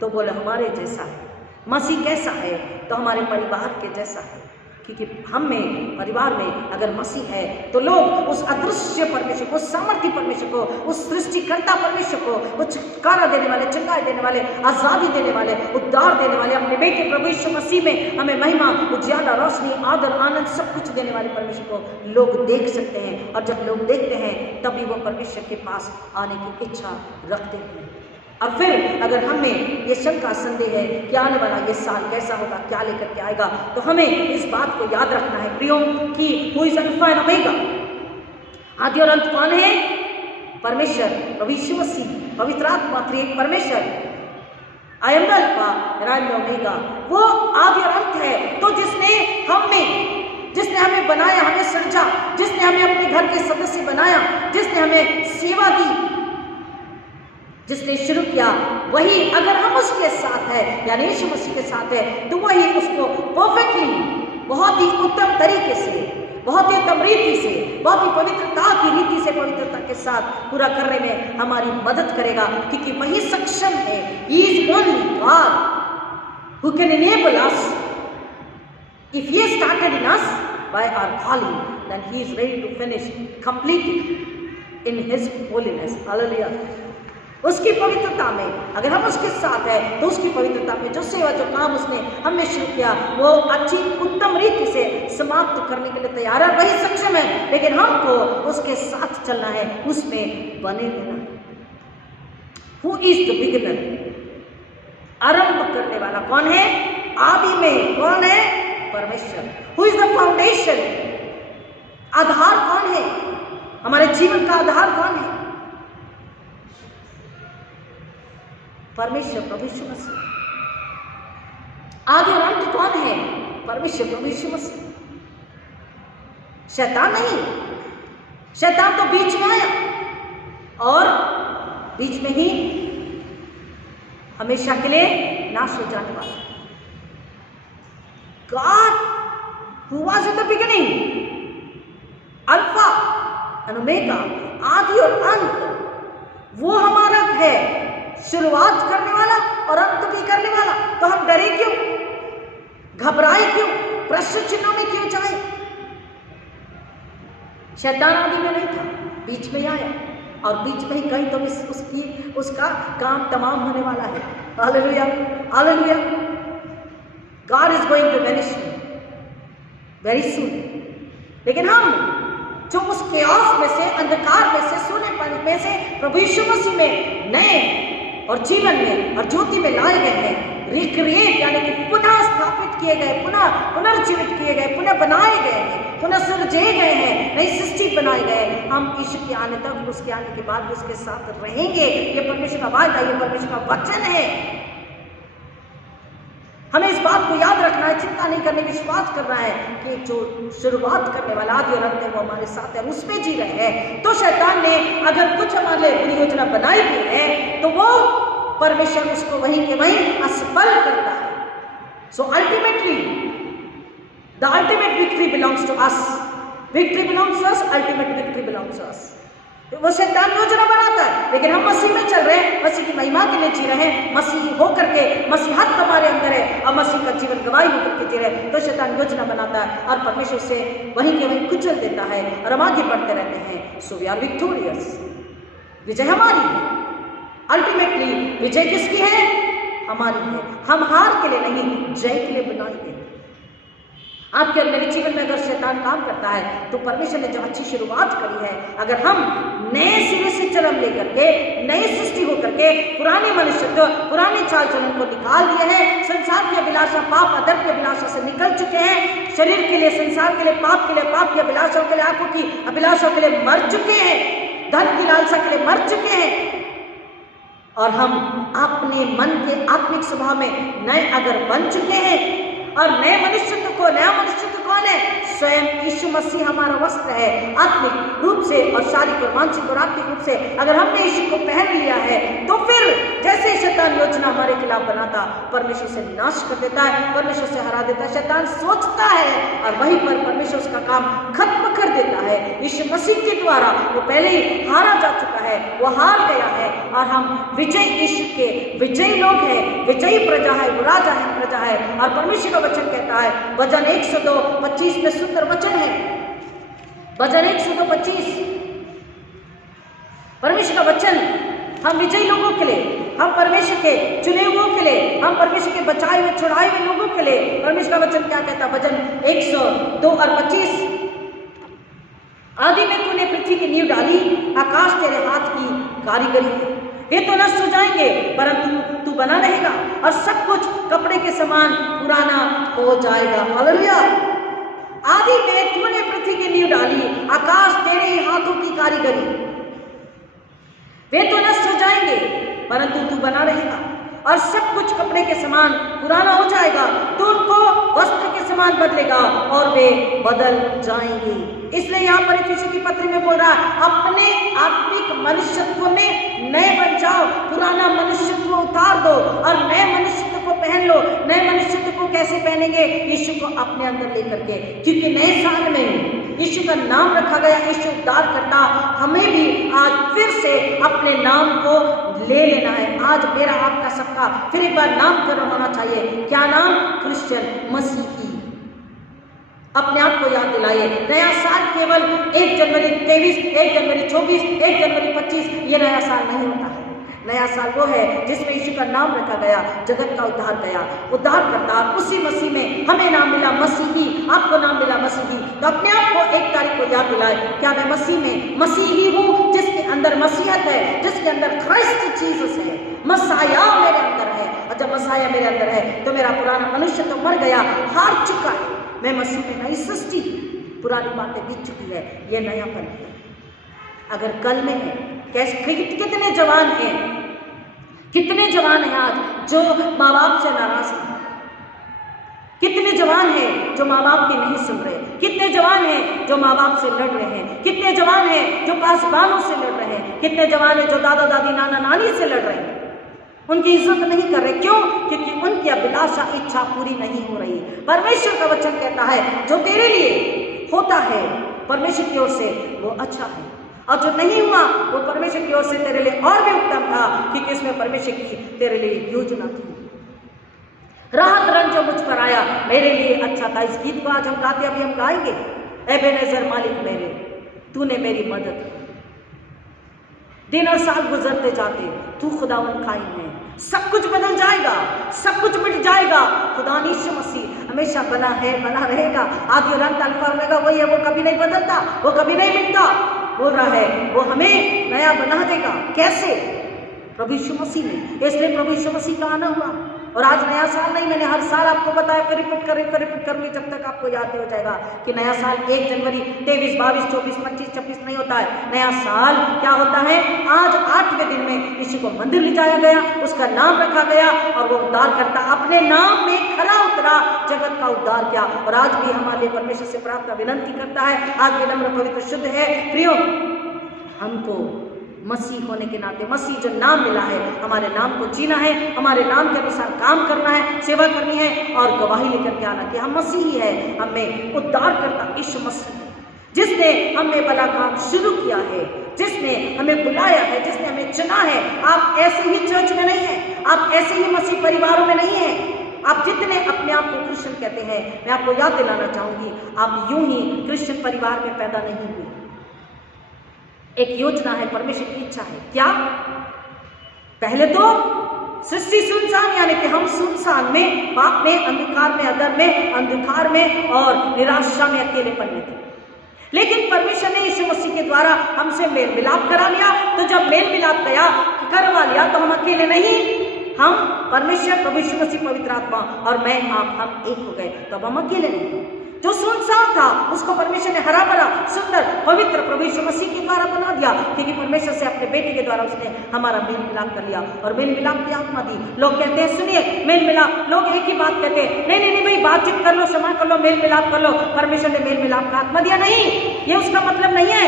तो बोले हमारे जैसा है। मसीह कैसा है, तो हमारे परिवार के जैसा है, क्योंकि हम में, परिवार में अगर मसीह है तो लोग उस अदृश्य परमेश्वर को, सामर्थ्य परमेश्वर को, उस सृष्टिकर्ता परमेश्वर को, वो छुटकारा देने वाले, चंगाई देने वाले, आज़ादी देने वाले, उद्धार देने वाले, अपने बेटे प्रभु यीशु मसीह में हमें महिमा, उजियारा, रोशनी, आदर, आनंद सब कुछ देने वाले परमेश्वर को लोग देख सकते हैं। और जब लोग देखते हैं तभी वो परमेश्वर के पास आने की इच्छा रखते हैं। और फिर अगर हमें ये शंका संदेह है कि आने वाला ये साल कैसा होगा, क्या लेकर के आएगा, तो हमें इस बात को याद रखना है प्रियो कि who is alpha and omega, आदि और अंत कौन है? परमेश्वर, प्रभु यीशु मसीह, पवित्र आत्मा, त्रिएक परमेश्वर। I am the alpha and I am the omega, वो आदि और अंत है। तो जिसने हमें बनाया, हमें सृजा, जिसने हमें अपने घर के सदस्य बनाया, जिसने हमें सेवा दी, जिसने शुरू किया, वही अगर हम उसके साथ है यानी यीशु मसीह के साथ है, तो वही उसको परफेक्टली, बहुत ही उत्तम तरीके से, बहुत ही उत्तम रीति से, बहुत ही पवित्रता की रीति से, पवित्रता के साथ पूरा करने में हमारी मदद करेगा, क्योंकि वही सक्षम है। He is only God who can enable us. If He has started in us by our calling, then He is ready to finish completely in His holiness. Hallelujah. उसकी पवित्रता में अगर हम उसके साथ हैं तो उसकी पवित्रता में जो सेवा, जो काम उसने हमें शुरू किया, वो अच्छी उत्तम रीति से समाप्त करने के लिए तैयार है। वही सक्षम है, लेकिन हमको उसके साथ चलना है, उसमें बने रहना। Who is the beginner? आरंभ करने वाला कौन है? आदि में कौन है? परमेश्वर। Who is the foundation? आधार कौन है? हमारे जीवन का आधार कौन है? परमेश्वर, प्रभु यीशु मसीह। आदि और अंत कौन है? परमेश्वर, प्रभु यीशु मसीह। शैतान नहीं, शैतान तो बीच में आया और बीच में ही हमेशा के लिए नाश हो जाने वाला। God who was in the beginning, alpha and omega, आदि और अंत, वो हमारा है, शुरुआत करने वाला और अंत भी करने वाला। तो हम डरे क्यों? घबराए क्यों? प्रश्न चिन्हों में क्यों जाए? शैतान आदि में नहीं था, बीच में आया और बीच में ही कहीं तो उसका काम तमाम होने वाला है। Hallelujah, hallelujah. God is going to vanish very soon. लेकिन हम जो उस केओस में से, अंधकार में से, सोनेपन में से प्रभु यीशु मसीह में नए और जीवन में और ज्योति में लाए गए हैं, रिक्रिएट यानी कि पुनः स्थापित किए गए, पुनः पुनर्जीवित किए गए, पुनः बनाए गए हैं, पुनः सृजे गए हैं, नई सृष्टि बनाए गए। हम यीशु के आने तक, उसके आने के बाद भी उसके साथ रहेंगे। ये परमेश्वर का वादा, ये परमेश्वर का वचन है। हमें इस बात को याद रखना है, चिंता नहीं करने, विश्वास करना है कि जो शुरुआत करने वाला आदि और अंत है वो हमारे साथ है, उसमें जी रहे हैं। तो शैतान ने अगर कुछ हमारे लिए बुरी योजना बनाई भी है तो वो परमेश्वर उसको वहीं के वहीं असफल करता है। So ultimately the ultimate victory belongs to us victory belongs to us, ultimate victory belongs to us. वो शैतान योजना बनाता है, लेकिन हम मसीह में चल रहे हैं, मसीह की महिमा के लिए जी रहे हैं, मसीह होकर के मसीहत हमारे अंदर है और मसीह का जीवन गवाही होकर के जी रहे हैं, तो शैतान योजना बनाता है और परमेश्वर से वहीं के वहीं कुचल देता है और हम आगे बढ़ते रहते हैं। सो वी आर विक्टोरियस, विजय हमारी है। अल्टीमेटली विजय किसकी है? हमारी है। हम हार के लिए नहीं, जय के लिए बनाए गए। आपके और मेरे जीवन में अगर शैतान काम करता है तो परमेश्वर ने जो अच्छी शुरुआत करी है, अगर हम नए सिरे से जन्म लेकर के नई सृष्टि होकर के पुराने मनुष्यत्व, पुराने चाल चलन को निकाल दिए हैं, संसार की अभिलाषा, पाप अदर की अभिलाषा से निकल चुके हैं, शरीर के लिए, संसार के लिए, पाप के लिए, पाप की अभिलाषाओं के लिए, आंखों की अभिलाषाओं के लिए मर चुके हैं, धन की लालसा के लिए मर चुके हैं, और हम अपने मन के आत्मिक स्वभाव में नए अगर बन चुके हैं और नए मनुष्यत्व को, नया मनुष्यत्व कौन है? स्वयं यीशु मसीह हमारा वस्त्र है। आत्मिक रूप से और शारीरिक और मानसिक और आत्मिक रूप से अगर हमने यीशु को पहन लिया है तो फिर जैसे शैतान योजना हमारे खिलाफ बनाता, परमेश्वर से नाश कर देता है, परमेश्वर से हरा देता है। शैतान सोचता है और वहीं पर परमेश्वर उसका काम खत्म कर देता है। यीशु मसीह के द्वारा वो पहले ही हारा जा चुका है, वो हार गया है और हम विजय यीशु के विजयी लोग हैं, विजयी प्रजा है, वो राजा है, प्रजा है। और परमेश्वर का वचन कहता है, वचन 102:25 में सुंदर वचन है, वचन 102:25, परमेश्वर का वचन हम विजयी लोगों के लिए, हम परमेश्वर के चुने हुओं के लिए, हम परमेश्वर के बचाए हुए, छुड़ाए हुए लोगों के लिए परमेश्वर का वचन क्या कहता है? वचन 102:25, आदि में तूने पृथ्वी की नींव डाली, आकाश तेरे हाथ की कारीगरी है, ये तो नष्ट हो जाएंगे परंतु तू बना रहेगा और सब कुछ कपड़े के समान पुराना हो जाएगा। हालेलुया। आदि में तूने पृथ्वी की नींव डाली, आकाश तेरे ही हाथों की कारीगरी, वे तो नष्ट हो जाएंगे परंतु तू बना रहेगा और सब कुछ कपड़े के समान पुराना हो जाएगा, तो उनको वस्त्र के समान बदलेगा और वे बदल जाएंगे। इसलिए यहाँ पर इफिसी की पत्री में बोल रहा है, अपने आत्मिक मनुष्यत्व में नए बन जाओ, पुराना मनुष्यत्व उतार दो और नए मनुष्यत्व को पहन लो। नए मनुष्यत्व को कैसे पहनेंगे? यीशु को अपने अंदर लेकर के, क्योंकि नए साल में यीशु का नाम रखा गया, यीशु उद्धार करता। हमें भी आज फिर से अपने नाम को ले लेना है। आज मेरा, आपका, सबका फिर एक बार नामकरण होना चाहिए। क्या नाम? क्रिश्चियन, मसीही। अपने आप को याद दिलाइए, नया साल केवल 1 जनवरी 23, 1 जनवरी 24, 1 जनवरी 25 ये नया साल नहीं होता है। नया साल वो है जिसमें यीशु का नाम रखा गया, जगत का उद्धार गया, उद्धार करता, उसी मसीह में हमें नाम मिला मसीही, आपको नाम मिला मसीही। तो अपने आप को 1 तारीख को याद दिलाए, क्या मैं मसीह में मसीही हूँ, जिसके अंदर मसीहत है, जिसके अंदर क्राइस्ट जीसस है, मसाया मेरे अंदर है। और जब मसाया मेरे अंदर है तो मेरा पुराना मनुष्य तो मर गया, हार चुका है, मैं मसीह में नई सृष्टि, पुरानी बातें बीत चुकी है, ये नयापन है। अगर कल में है, कैसे, कितने जवान हैं, कितने जवान हैं आज जो माँ बाप से नाराज हैं, कितने जवान हैं जो माँ बाप की नहीं सुन रहे, कितने जवान हैं जो माँ बाप से लड़ रहे हैं, कितने जवान हैं जो पासबानों से लड़ रहे हैं, कितने जवान हैं जो दादा दादी नाना नानी से लड़ रहे हैं, उनकी इज्जत नहीं कर रहे। क्यों? क्योंकि उनकी अभिलाषा, इच्छा पूरी नहीं हो रही। परमेश्वर का वचन कहता है, जो तेरे लिए होता है परमेश्वर की ओर से वो अच्छा है, और जो नहीं हुआ वो परमेश्वर की ओर से तेरे लिए और भी उत्तम था, क्योंकि इसमें परमेश्वर की तेरे लिए योजना थी। राहत रंग जो मुझ पर आया मेरे लिए अच्छा था। इस गीत को आज हम गाते, अभी हम गाएंगे, एबेनेज़र मालिक मेरे, तूने मेरी मदद की। दिन और साल गुजरते जाते, तू खुदावंद कायम है। सब कुछ बदल जाएगा, सब कुछ मिट जाएगा। खुदा यीशु मसीह हमेशा बना है, बना रहेगा। आदि और अंत, अल्फा ओमेगा वही है, वो कभी नहीं बदलता, वो कभी नहीं मिटता। बोल रहा है वो हमें नया बना देगा। कैसे? प्रभु यीशु मसीह ने। इसलिए प्रभु यीशु मसीह का आना हुआ। और आज नया साल नहीं, मैंने हर साल आपको बताया, फिर रिपीट करूंगी जब तक आपको याद हो जाएगा कि नया साल 1 जनवरी 23, 22, 24, 25, 26 नहीं होता है। नया साल क्या होता है? आज 8वें दिन में किसी को मंदिर ले जाया गया, उसका नाम रखा गया और वो उद्धार करता, अपने नाम में खरा उतरा, जगत का उद्धार किया। और आज भी हमारे परमेश्वर से प्रार्थना विनंती करता है, आज भी नम्र पवित्र शुद्ध है। प्रियो, हमको मसीह होने के नाते, मसीह जो नाम मिला है, हमारे नाम को जीना है, हमारे नाम के अनुसार काम करना है, सेवा करनी है और गवाही लेकर के आना कि हम मसीही है। हमें उद्धार करता यीशु मसीह, जिसने हमें भला काम शुरू किया है, जिसने हमें बुलाया है, जिसने हमें चुना है। आप ऐसे ही चर्च में नहीं हैं, आप ऐसे ही मसीह परिवारों में नहीं हैं। आप जितने अपने आप को क्रिश्चियन कहते हैं, मैं आपको याद दिलाना चाहूंगी, आप यूं ही क्रिश्चियन परिवार में पैदा नहीं हुए। एक योजना है, परमेश्वर की इच्छा है। क्या? पहले तो सृष्टि सुनसान, यानी कि हम सुनसान में, पाप में, अंधकार में, अदर में, अंधकार में और निराशा में, अकेलेपन में थे। लेकिन परमेश्वर ने यीशु मसीह के द्वारा हमसे मेल मिलाप करा लिया। तो जब मेल मिलाप करवा लिया तो हम अकेले नहीं, हम परमेश्वर, प्रभु यीशु मसीह, पवित्र आत्मा और मैं, आप, हम एक हो गए। तब हम अकेले नहीं। जो सुनसान था उसको परमेश्वर ने हरा भरा, सुंदर, पवित्र प्रभु यीशु मसीह के द्वारा बना दिया, क्योंकि परमेश्वर से अपने बेटे के द्वारा उसने हमारा मेल मिलाप कर लिया और मेल मिलाप की आत्मा दी। लोग कहते हैं, सुनिए, मेल मिलाप, लोग एक ही बात कहते हैं, नहीं नहीं नहीं भाई, बातचीत कर लो, क्षमा कर लो, मेल मिलाप कर लो। परमेश्वर ने मेल मिलाप का आत्मा दिया नहीं, ये उसका मतलब नहीं है।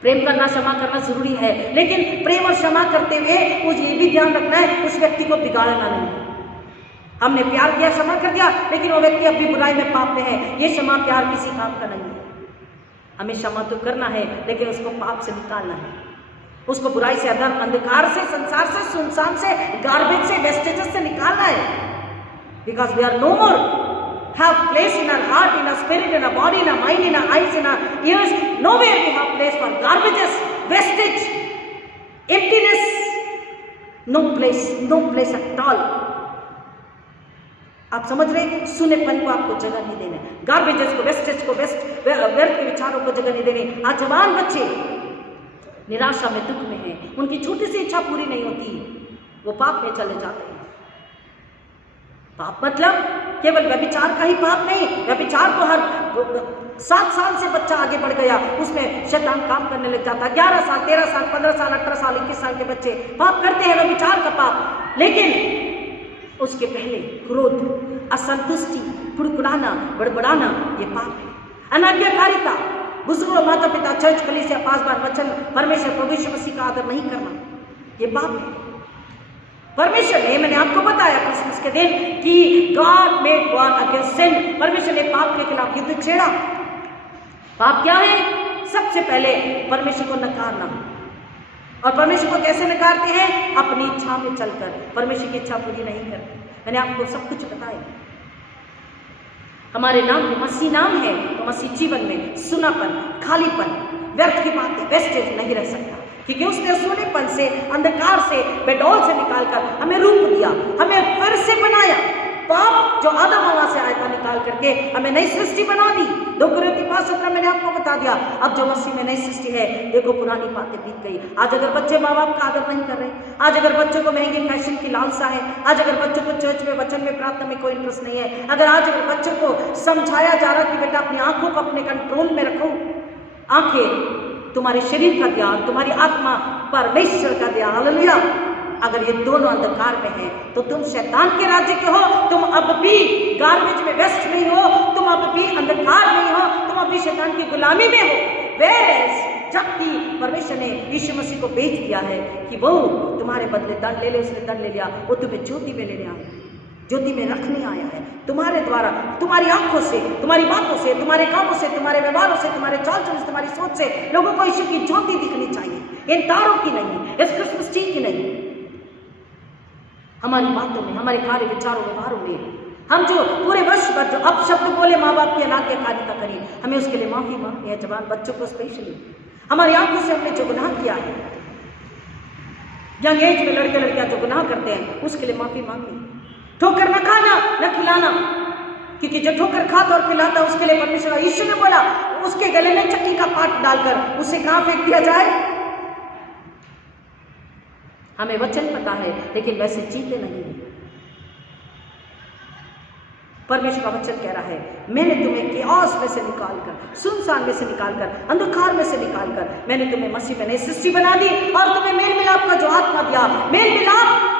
प्रेम करना, क्षमा करना जरूरी है, लेकिन प्रेम और क्षमा करते हुए मुझे ये भी ध्यान रखना है, उस व्यक्ति को बिगाड़ना नहीं। हमने प्यार किया, क्षमा कर दिया, लेकिन वो व्यक्ति अभी बुराई में, पाप में है, ये क्षमा प्यार किसी काम का नहीं है। हमें क्षमा तो करना है, लेकिन उसको पाप से निकालना है, उसको बुराई से, अधर्म, अंधकार से, संसार से, सुनसान से, गार्बेज से, वेस्टेजेस से निकालना है। Because we are no more have place in our heart, in our spirit, in our body, in our mind, in our eyes, in our ears. Nowhere we have place for garbages, wastage, emptiness. No place at all. आप समझ रहे? सुनेपन को आपको जगह नहीं देना, garbages को, wastage को, व्यर्थ के विचारों को जगह नहीं देनी। आज जवान बच्चे निराशा में, दुख में हैं, उनकी छोटी सी इच्छा पूरी नहीं होती, वो पाप में चले जाते हैं। पाप मतलब केवल व्यभिचार का ही पाप नहीं, व्यभिचार तो हर 7 साल से बच्चा आगे बढ़ गया, उसमें शैतान काम करने लग जाता है। 11 साल, 13 साल, 15 साल, 18 साल, 21 साल के बच्चे पाप करते हैं, व्यभिचार का पाप। लेकिन उसके पहले क्रोध, असंतुष्टि, कुड़कुड़ाना, बड़बड़ाना, ये पाप है। अनाज्ञाकारिता, बुजुर्ग, माता पिता, चर्च, कलीसिया, पासबान, वचन, परमेश्वर, प्रभु यीशु मसीह का आदर नहीं करना, ये पाप है। परमेश्वर ने, मैंने आपको बताया क्रिसमस के दिन कि गॉड मेड वॉर अगेंस्ट सिन, परमेश्वर ने पाप के खिलाफ युद्ध छेड़ा। पाप क्या है? सबसे पहले परमेश्वर को नकारना। और परमेश्वर को कैसे नकारते हैं? अपनी इच्छा में चलकर, परमेश्वर की इच्छा पूरी नहीं करते। मैंने आपको सब कुछ बताया। हमारे नाम में मसीह नाम है, तो मसीह जीवन में सुनापन, खालीपन, व्यर्थ की बातें, वेस्टेज नहीं रह सकता, क्योंकि उसने सोनेपन से, अंधकार से, बेडौल से निकालकर हमें रूप दिया, हमें फिर से बनाया। पाप जो आदम हवा से आया था निकाल करके हमें नई सृष्टि बना दी। 2 कुरिन्थी 5:17 मैंने आपको बता दिया। अब जो मसीह में नई सृष्टि है, देखो पुरानी बातें बीत गई। आज अगर बच्चे माँ बाप का आदर नहीं कर रहे, आज अगर बच्चों को महंगे फैशन की लालसा है, आज अगर बच्चों को चर्च में, वचन में, प्रार्थना में कोई इंटरेस्ट नहीं है, अगर आज अगर बच्चों को समझाया जा रहा कि बेटा अपनी आंखों को अपने कंट्रोल में रखो, आंखें तुम्हारे शरीर का ध्यान, तुम्हारी आत्मा परमेश्वर का ध्यान, हालेलुया। अगर ये दोनों अंधकार में हैं, तो तुम शैतान के राज्य के हो, तुम अब भी गार्बेज में व्यस्त नहीं हो, तुम अब भी अंधकार नहीं हो, तुम अभी शैतान की गुलामी में हो। वेरेस जबकि परमेश्वर ने यीशु मसीह को भेज दिया है कि वो तुम्हारे बदले दंड ले ले, उसने दंड ले लिया, वो तुम्हें ज्योति में लेने आया, ज्योति में रखने आया है। तुम्हारे द्वारा, तुम्हारी आंखों से, तुम्हारी बातों से, तुम्हारे कामों से, तुम्हारे व्यवहारों से, तुम्हारे चाल चलन से, तुम्हारी सोच से लोगों को यीशु की ज्योति दिखनी चाहिए। इन तारों की नहीं, इस क्रिसमस ट्री की नहीं, हमारी बातों में, हमारे कार्य, विचारों, व्यवहारों में। हम जो पूरे वर्ष भर जो अपशब्द बोले, माँ बाप की अनाज्ञाकारिता करी, हमें उसके लिए माफी मांगनी है। जवान बच्चों को स्पेशली, हमारी आंखों से हमने जो गुनाह किया है, यंग एज में लड़के लड़कियां जो गुनाह करते हैं, उसके लिए माफी मांगनी। ठोकर न खाना, न खिलाना, क्योंकि जो ठोकर खाता और खिलाता उसके लिए परमेश्वर, यीशु ने बोला उसके गले में चक्की का पाट डालकर उसे कहां फेंक दिया जाए। हमें वचन पता है, लेकिन वैसे जीते नहीं है। परमेश्वर का वचन कह रहा है, मैंने तुम्हें कियास में से निकालकर, सुनसान में से निकालकर, अंधकार में से निकालकर, मैंने तुम्हें मसीह में नई सृष्टि बना दी और तुम्हें मेल मिलाप का जो आत्मा दिया। मेल मिलाप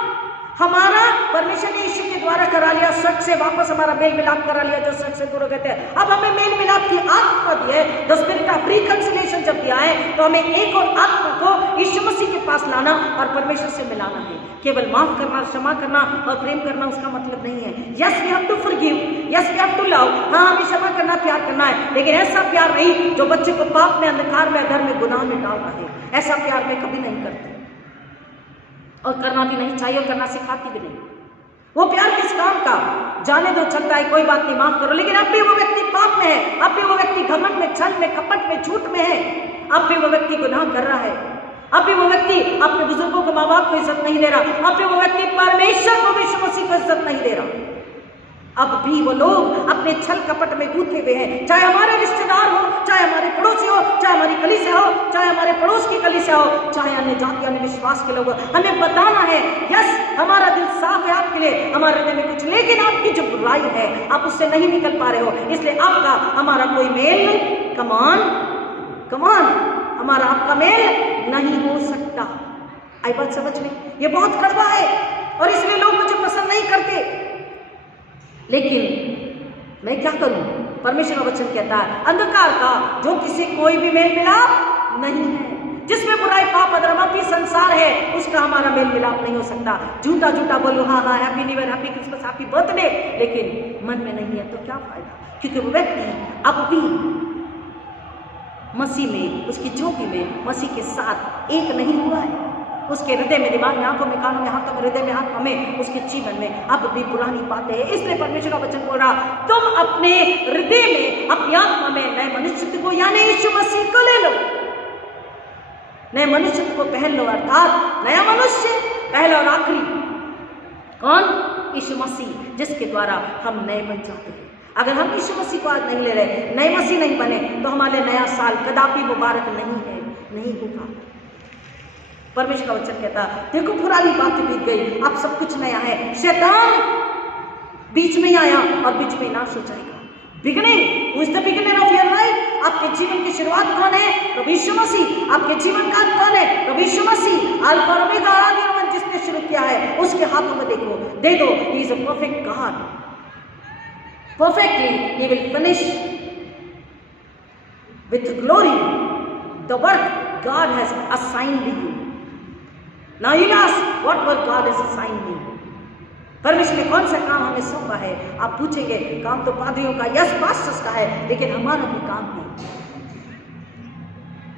हमारा परमेश्वर ने यीशु के द्वारा करा लिया, स्वर्ग से वापस हमारा मेल मिलाप करा लिया जो स्वर्ग से दूर हो गए थे। अब हमें मेल मिलाप की आत्मा दी है, द स्पिरिट ऑफ रिकंसिलिएशन जब दिया है, तो हमें एक और आत्मा को यीशु मसीह के पास लाना और परमेश्वर से मिलाना है। केवल माफ करना, क्षमा करना और प्रेम करना उसका मतलब नहीं है। Yes we have to forgive, yes we have to love. हाँ, हमें क्षमा करना प्यार करना है, लेकिन ऐसा प्यार नहीं जो बच्चे को पाप में, अंधकार में, अधर्म में, गुनाह में डाल रहे। ऐसा प्यार मैं कभी नहीं करती और करना भी नहीं चाहिए और करना सिखाती भी नहीं। वो प्यार किस काम का? जाने दो, चलता है, कोई बात नहीं, माफ करो। लेकिन अब भी वो व्यक्ति पाप में है, अब भी वो व्यक्ति घमंड में, छल में, कपट में, झूठ में है, अब भी वो व्यक्ति गुनाह कर रहा है, अब भी वो व्यक्ति अपने बुजुर्गों को, माँ बाप को इज्जत नहीं दे रहा, अब भी वो व्यक्ति परमेश्वर को, यीशु मसीह को इज्जत नहीं दे रहा। अब भी वो लोग अपने छल कपट में गूंथे हुए हैं, चाहे हमारे रिश्तेदार हो, चाहे हमारे पड़ोसी हो, चाहे हमारी कलीसिया हो, चाहे हमारे पड़ोस की कलीसिया हो, चाहे अन्य जाति, अन्य विश्वास के लोग हो। हमें बताना है, यस, हमारा दिल साफ है आपके लिए, हमारे हृदय में कुछ, लेकिन आपकी जो बुराई है आप उससे नहीं निकल पा रहे हो, इसलिए आपका हमारा कोई मेल नहीं। कमान हमारा आपका मेल नहीं हो सकता। आई बात समझ में? ये बहुत कड़वा है और इसलिए लोग मुझे पसंद नहीं करते, लेकिन मैं क्या करूं? परमेश्वर का वचन कहता है अंधकार का जो किसी कोई भी मेल मिलाप नहीं है। जिसमें बुराई, पाप, अधर्म भी संसार है, उसका हमारा मेल मिलाप नहीं हो सकता। झूठा झूठा बोलो, हाँ हाँ, happy new year, happy Christmas, happy birthday, लेकिन मन में नहीं है तो क्या फायदा? क्योंकि वो व्यक्ति अब भी मसीह में, उसकी ज्योति में मसीह के साथ एक नहीं हुआ है। उसके हृदय में, दिमाग में, आंखों में, कानों में, हाथों में, हृदय में, आत्मा में, उसके जीवन में अब भी पुरानी बातें हैं। इसलिए परमेश्वर का वचन बोल रहा, तुम अपने हृदय में, अपनी आत्मा में नए मनुष्य को, यानी यीशु मसीह को ले लो, नए मनुष्य को पहन लो, अर्थात नया मनुष्य, पहला और आखिरी कौन? यीशु मसीह, जिसके द्वारा हम नए बन जाते हैं। अगर हम यीशु मसीह को आज नहीं ले रहे, नए मसीह नहीं बने, तो हमारे नया साल कदापि मुबारक नहीं है, नहीं होगा। परमेश्वर का वचन कहता, देखो पुरानी बातें बीत गई, अब सब कुछ नया है। शैतान बीच में आया और बीच में नाश हो जाएगा। Beginning, who is the beginner of your life? आपके जीवन की शुरुआत कौन है? प्रभु यीशु मसीह। आपके जीवन का कौन है? प्रभु यीशु मसीह। अल्फा और ओमेगा, आदि और अंत, जिसने शुरू किया है, उसके हाथों में देखो, दे दो। He is a perfect God, perfectly he will finish with glory the work God has assigned you. Now you ask, what work God has assigned me? परमेश्वर ने कौन सा काम हमें सौंपा है? आप पूछेंगे, काम तो पादरियों का, यस, पास्टर्स का है, लेकिन हमारा भी काम है।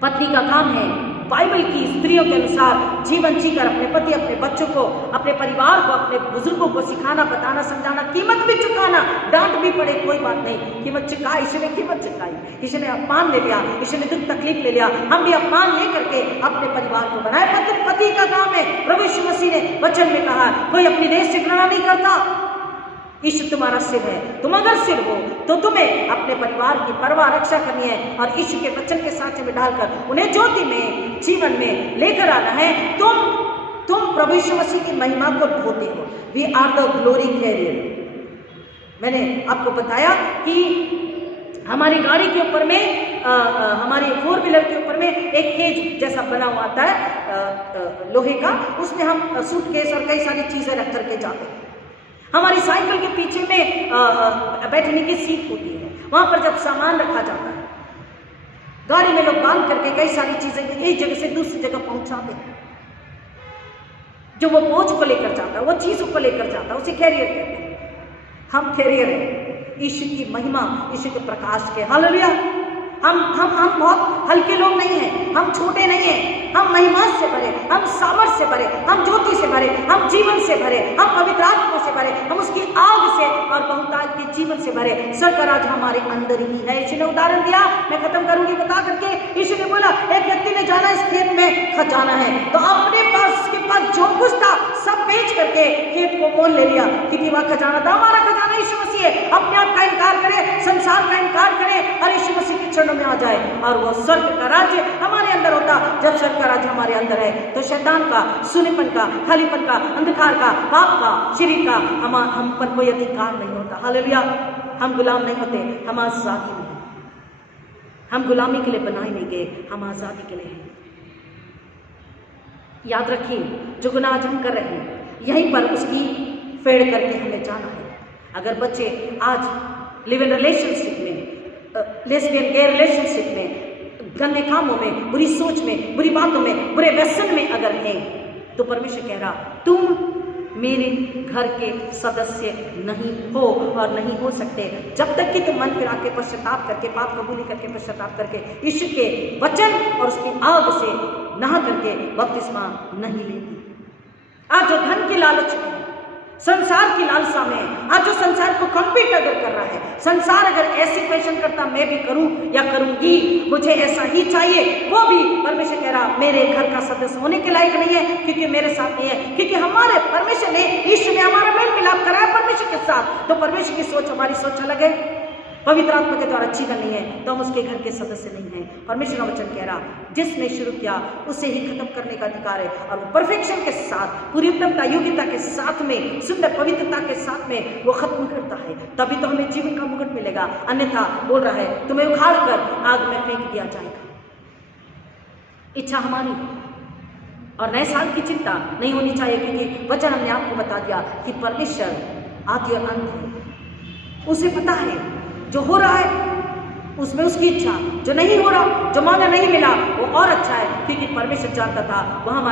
पत्नी का काम है बाइबल की स्त्रियों के अनुसार जीवन जीकर अपने पति, अपने बच्चों को, अपने परिवार को, अपने बुजुर्गों को सिखाना, बताना, समझाना, कीमत भी चुकाना। डांट भी पड़े, कोई बात नहीं, कीमत चुकाई। यीशु ने कीमत चुकाई, यीशु ने अपमान ले लिया, यीशु ने दुख तकलीफ ले लिया, हम भी अपमान ले करके अपने परिवार को बनाए। पति का काम है। प्रभु यीशु मसीह ने वचन में कहा, कोई अपने देश से घृणा नहीं करता, यीशु तुम्हारा सिर है, तुम अगर सिर हो तो तुम्हें अपने परिवार की परवाह, रक्षा करनी है और यीशु के वचन के साँचे में डालकर उन्हें ज्योति में, जीवन में लेकर आना है। तुम प्रभु यीशु मसीह की महिमा को ढोते हो। We are the glory carrier. मैंने आपको बताया कि हमारी गाड़ी के ऊपर में, हमारी 4 व्हीलर के ऊपर में एक केज जैसा बना हुआ आता है लोहे का, उसमें हम सूटकेस और कई सारी चीज़ें रख करके जाते हैं। हमारी साइकिल के पीछे में बैठने की सीट होती है, वहाँ पर जब सामान रखा जाता है, गाड़ी में लोग बांध करके कई सारी चीज़ें एक जगह से दूसरी जगह पहुँचाते हैं। जो वो बोझ को लेकर जाता है, वो चीज़ों को लेकर जाता है, उसे कैरियर कहते हैं। हम कैरियर हैं यीशु की महिमा, यीशु के प्रकाश के। हालेलुया। हम बहुत हल्के लोग नहीं हैं, हम छोटे नहीं हैं, हम महिमा से भरे, हम सामर्थ से भरे, हम ज्योति से भरे, हम जीवन से भरे, हम पवित्र आत्मा से भरे, हम उसकी आग से और बहुतायत के जीवन से भरे। स्वर्ग का राज हमारे अंदर ही है। यीशु ने उदाहरण दिया, मैं खत्म करूंगी बता करके। यीशु ने बोला, एक व्यक्ति ने जाना इस खेत में खजाना है, तो अपने पास, उसके पास जो कुछ था सब बेच करके खेत को मोल ले लिया, क्योंकि वह खजाना था। हमारा खजाना यीशु मसीह है। अपने आप का इनकार करे, संसार का इनकार करे और यीशु मसीह के चरणों में आ जाए, और वो स्वर्ग का राज्य हमारे अंदर होता। जब स्वर्ग का राज्य हमारे अंदर है तो शैतान का, सुनेपन का, खालीपन का, अंधकार का, पाप का, शरीर का हम पर कोई अधिकार नहीं होता। हालेलुया। हम गुलाम नहीं होते, हम आजादी में। हम गुलामी के लिए बनाए नहीं गए, हम आजादी के लिए हैं। याद रखिए, जो गुनाह आज हम कर रहे हैं, यहीं पर उसकी फेड़ करके हमें जाना है। अगर बच्चे आज लिव इन रिलेशनशिप में, लेस्बियन गे रिलेशनशिप में, गंदे कामों में, बुरी सोच में, बुरी बातों में, बुरे व्यसन में अगर हैं, तो परमेश्वर कह रहा, तुम मेरे घर के सदस्य नहीं हो और नहीं हो सकते जब तक कि तुम मन फिरा के पश्चाताप करके पाप कबूली करके पश्चाताप करके यीशु के वचन और उसकी आग से नहा करके बपतिस्मा नहीं लेगी। आज जो धन की लालच में, संसार की लालसा में, आज जो संसार को कम्पीट अगर कर रहा है, संसार अगर ऐसी क्वेश्चन करता मैं भी करूं या करूंगी, मुझे ऐसा ही चाहिए, वो भी परमेश्वर कह रहा मेरे घर का सदस्य होने के लायक नहीं है, क्योंकि मेरे साथ नहीं है, क्योंकि हमारे परमेश्वर ने, ईश्वर ने हमारा मेल मिलाप कराया परमेश्वर के साथ। तो परमेश्वर की सोच हमारी सोच अलग है, पवित्र आत्मा के द्वारा अच्छी करनी है, तो हम उसके घर के सदस्य नहीं हैं। परमेश्वर का वचन कह रहा जिसने शुरू किया उसे ही खत्म करने का अधिकार है, और वो परफेक्शन के साथ, पूरी उत्तमता योग्यता के साथ में, शुद्ध पवित्रता के साथ में वो खत्म करता है, तभी तो हमें जीवन का मुकुट मिलेगा। अन्यथा बोल रहा है तुम्हें उखाड़ कर आग में फेंक दिया जाएगा। इच्छा हमारी और नए साल की चिंता नहीं होनी चाहिए, क्योंकि वचन हमने आपको बता दिया कि परमेश्वर आदि और अंत है, उसे पता है जो हो रहा है उसमें उसकी इच्छा, जो नहीं हो रहा, जो मांगा नहीं मिला वो और अच्छा है, क्योंकि परमेश्वर जानता था वहाँ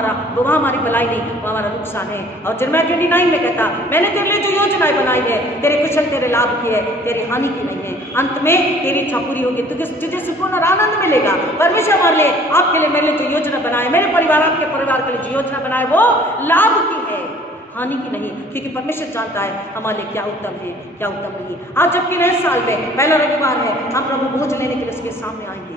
हमारी भलाई नहीं, वहाँ हमारा नुकसान है। और जर्मिया 29 में कहता मैंने तेरे लिए जो योजनाएं बनाई है तेरे कुशल तेरे लाभ की है, तेरी हानि की नहीं है, अंत में तेरी इच्छा पूरी होगी, तुझे सुकून और आनंद मिलेगा। परमेश्वर हमारे लिए, आपके लिए, मेरे लिए जो योजना बनाए, मेरे परिवार आपके परिवार के लिए जो योजना बनाए वो लाभ की है, हानि की नहीं, क्योंकि परमेश्वर जानता है हमारे लिए क्या उत्तम है क्या उत्तम नहीं। आज जबकि नए साल में पहला रविवार है, हम प्रभु भोज लेने के लिए उसके सामने आएंगे।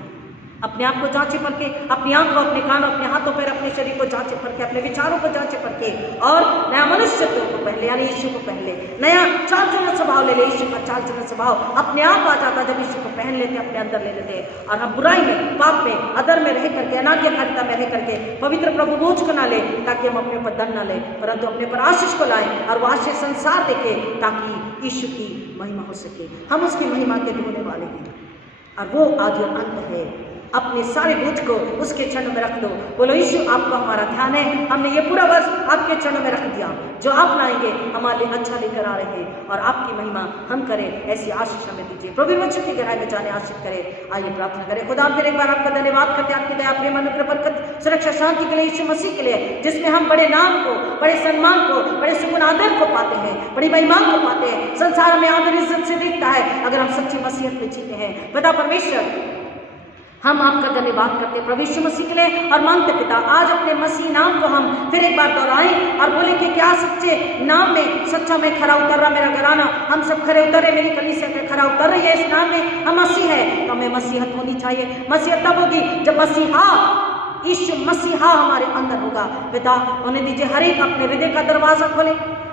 अपने आप को जांचे परखे, अपनी आंखों, अपने कानों, अपने हाथों पैर, अपने शरीर को जांचे परखे, अपने विचारों को जांचे परखे, और नया मनुष्यत्व को पहले यानी यीशु को पहले, नया चाल चलन स्वभाव ले ले। यीशु का चाल चलन स्वभाव अपने आप आ जाता जब यीशु को पहन लेते, अपने अंदर ले लेते, और हम बुराई में, पाप में, अधर में रह करके, अनाज्ञाकारिता में रह करके पवित्र प्रभु भोज को ना ले, ताकि हम अपने ऊपर दंड ना ले, परंतु अपने पर आशीष को लाए और वो आशीष संसार देखे, ताकि यीशु की महिमा हो सके। हम उसकी महिमा के ढोने वाले हैं, और वो आदि और अंत है। अपने सारे बोझ को उसके चरणों में रख दो। बोलो यीशु आपको हमारा ध्यान है, हमने ये पूरा वर्ष आपके चरणों में रख दिया, जो आप लाएंगे हमारे लिए अच्छा लेकर आ रहे हैं, और आपकी महिमा हम करें, ऐसी आशीष हमें दीजिए। प्रभु वचन की गहराई में जाने आशीष करें। आइए प्रार्थना करें। खुदा फिर एक बार आपका धन्यवाद करते, आपकी दया, प्रेम, अनुग्रह, बरकत, सुरक्षा, शांति के लिए यीशु मसीह के लिए, जिसमें हम बड़े नाम को, बड़े सम्मान को, बड़े सुकून आदर को पाते हैं, बड़ी महिमा को पाते हैं। संसार में आदर इज्जत से देखता है अगर हम सच्ची मसीहत में जीते हैं। पिता परमेश्वर, हम आपका धन्यवाद करते हैं प्रभु यीशु मसीह के लिए, और मांगते पिता आज अपने मसीह नाम को हम फिर एक बार दोहराएं और बोले कि क्या सच्चे नाम में सच्चा में खरा उतर रहा मेरा घराना, हम सब खरे उतरे, मेरी कलीसिया में खरा उतर रही है, इस नाम में हम मसीह है, तो हमें मसीहत होनी चाहिए। मसीहत तब होगी जब मसीहा, यीशु मसीहा हमारे अंदर होगा। पिता उन्हें दीजिए हर एक अपने हृदय का दरवाजा खोले,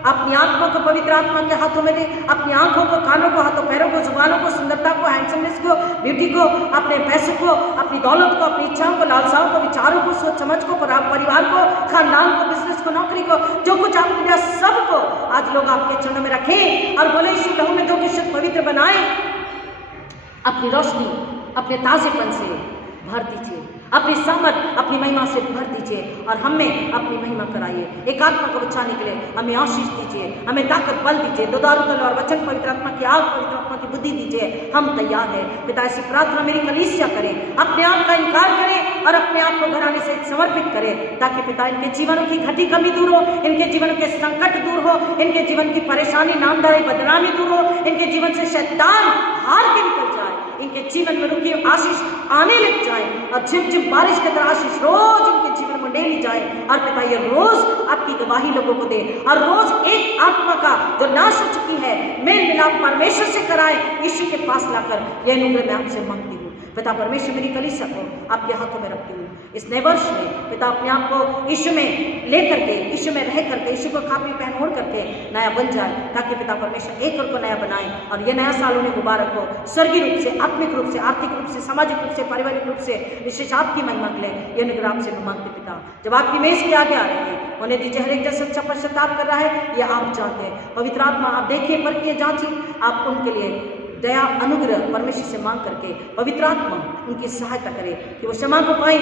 अपनी आत्मा को पवित्र आत्मा के हाथों में दे, अपनी आंखों को, कानों को, हाथों पैरों को, जुबानों को, सुंदरता को, हैंडसमनेस को, ब्यूटी को, अपने पैसों को, अपनी दौलत को, अपनी इच्छाओं को, लालसाओं को, विचारों को, सोच समझ को, परिवार को, खानदान को, बिजनेस को, नौकरी को, जो कुछ आपने दिया सबको आज लोग आपके चरणों में रखें, और बोले यीशु लहू में जो कुछ पवित्र बनाए, अपनी रोशनी, अपने ताजेपन से भर दीजिए, अपनी सामर्थ, अपनी महिमा से भर दीजिए, और हमें अपनी महिमा कराइए। एक आत्मा को बचाने के लिए हमें आशीष दीजिए, हमें ताकत, बल दीजिए, दुधारू तल और वचन, पवित्र आत्मा की आग, पवित्र आत्मा की बुद्धि दीजिए। हम तैयार हैं पिता, ऐसी प्रार्थना मेरी कलीसिया करें, अपने आप का इनकार करें और अपने आप को घराने से समर्पित करें, ताकि पिता इनके जीवनों की घटी कमी दूर हो, इनके जीवन के संकट दूर हो, इनके जीवन की परेशानी, नामधारी, बदनामी दूर हो, इनके जीवन से शैतान हार के निकल जाए, इनके जीवन में रुकी आशीष आने लग जाए, और झिम बारिश की तरह आशीष रोज इनके जीवन में डेली जाए, और पिता ये रोज आपकी गवाही लोगों को दे, और रोज एक आत्मा का जो नाश हो चुकी है मेल मिलाप परमेश्वर से कराए, यीशु के पास लाकर यह अनुग्रह मैं आपसे मांगती हूँ। पिता परमेश्वर मेरी कलीसिया को आपके हाथों में रखती हूँ। इस नए वर्ष में पिता अपने आप को यीशु में लेकर के, यीशु में रह करके, यीशु को खा पी पहन ओढ़ करके नया बन जाए, ताकि पिता परमेश्वर एक और को नया बनाए, और ये नया साल उन्हें मुबारक हो, स्वर्गीय रूप से, आत्मिक रूप से, आर्थिक रूप से, सामाजिक रूप से, पारिवारिक रूप से, विशेष आपकी महिमा के लिए ये अनुग्रह आपसे मांगते पिता। जब आपकी मेज के आगे आ रहे हैं, उन्हें दीजिए हर एक जैसा सच्चा पश्चाताप कर रहा है, ये आप जानते हैं। पवित्र आत्मा आप देखिए, परखिए, जांचिए, आप उनके लिए दया, अनुग्रह परमेश्वर से मांग करके पवित्र आत्मा उनकी सहायता करे कि वो क्षमा को पाए,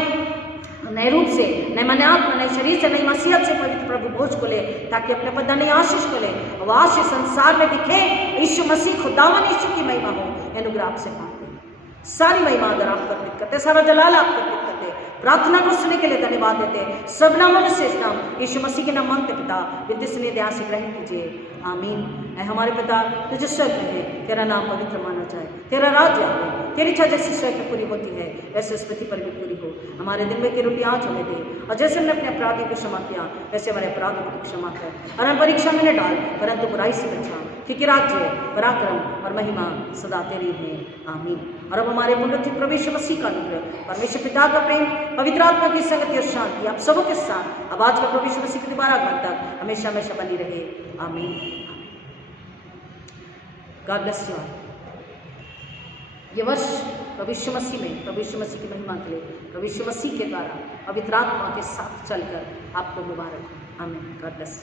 नए रूप से, नए मन, आत्मा, नए शरीर से, नई मसीहत से पवित्र प्रभु भोज को ले, ताकि अपने पद नई आशीष को ले, और आशीष संसार में दिखे, यीशु मसीह खुदावन यीशु की महिमा हो। अनुग्रह आपसे मांगते हैं सारी महिमा अगर आपको अर्पित करते, सारा जलाल आपको अर्पित करते, प्रार्थना को सुनने के लिए धन्यवाद देते, सब नामों में शेष नाम यीशु मसीह के नाम मांगते पिता, विद्युत सुनिए ध्यान से ग्रहण कीजिए, आमीन। ऐ हमारे पिता तुझे स्वर्ग में है, तेरा नाम पवित्र माना जाए, तेरा राज्य आए, तेरी इच्छा जैसी स्वर्ग में पूरी होती है वैसे इस पृथ्वी पर भी पूरी हो। हमारे दिन में की रोटी आज हमें दे, और जैसे हमने अपने अपराधियों को क्षमा किया वैसे हमारे अपराधों को क्षमा कर, और हम परीक्षा में न डाल परंतु बुराई से बचा, क्योंकि राज्य, पराक्रम और महिमा सदा तेरी है, आमीन। और अब हमारे पुण्य प्रभु यीशु मसीह का अनुग्रह, परमेश्वर पिता का प्रेम, पवित्र आत्मा की संगति और शांति आप सबों के साथ अब आज का प्रभु यीशु मसीह के दोबारा आगमन तक हमेशा हमेशा बनी रहे, आमीन। God bless you. ये वर्ष प्रभु यीशु मसीह में, प्रभु यीशु मसीह की महिमा के लिए, प्रभु यीशु मसीह के द्वारा पवित्र आत्मा के साथ चलकर आपको मुबारक हो, आमीन। God bless.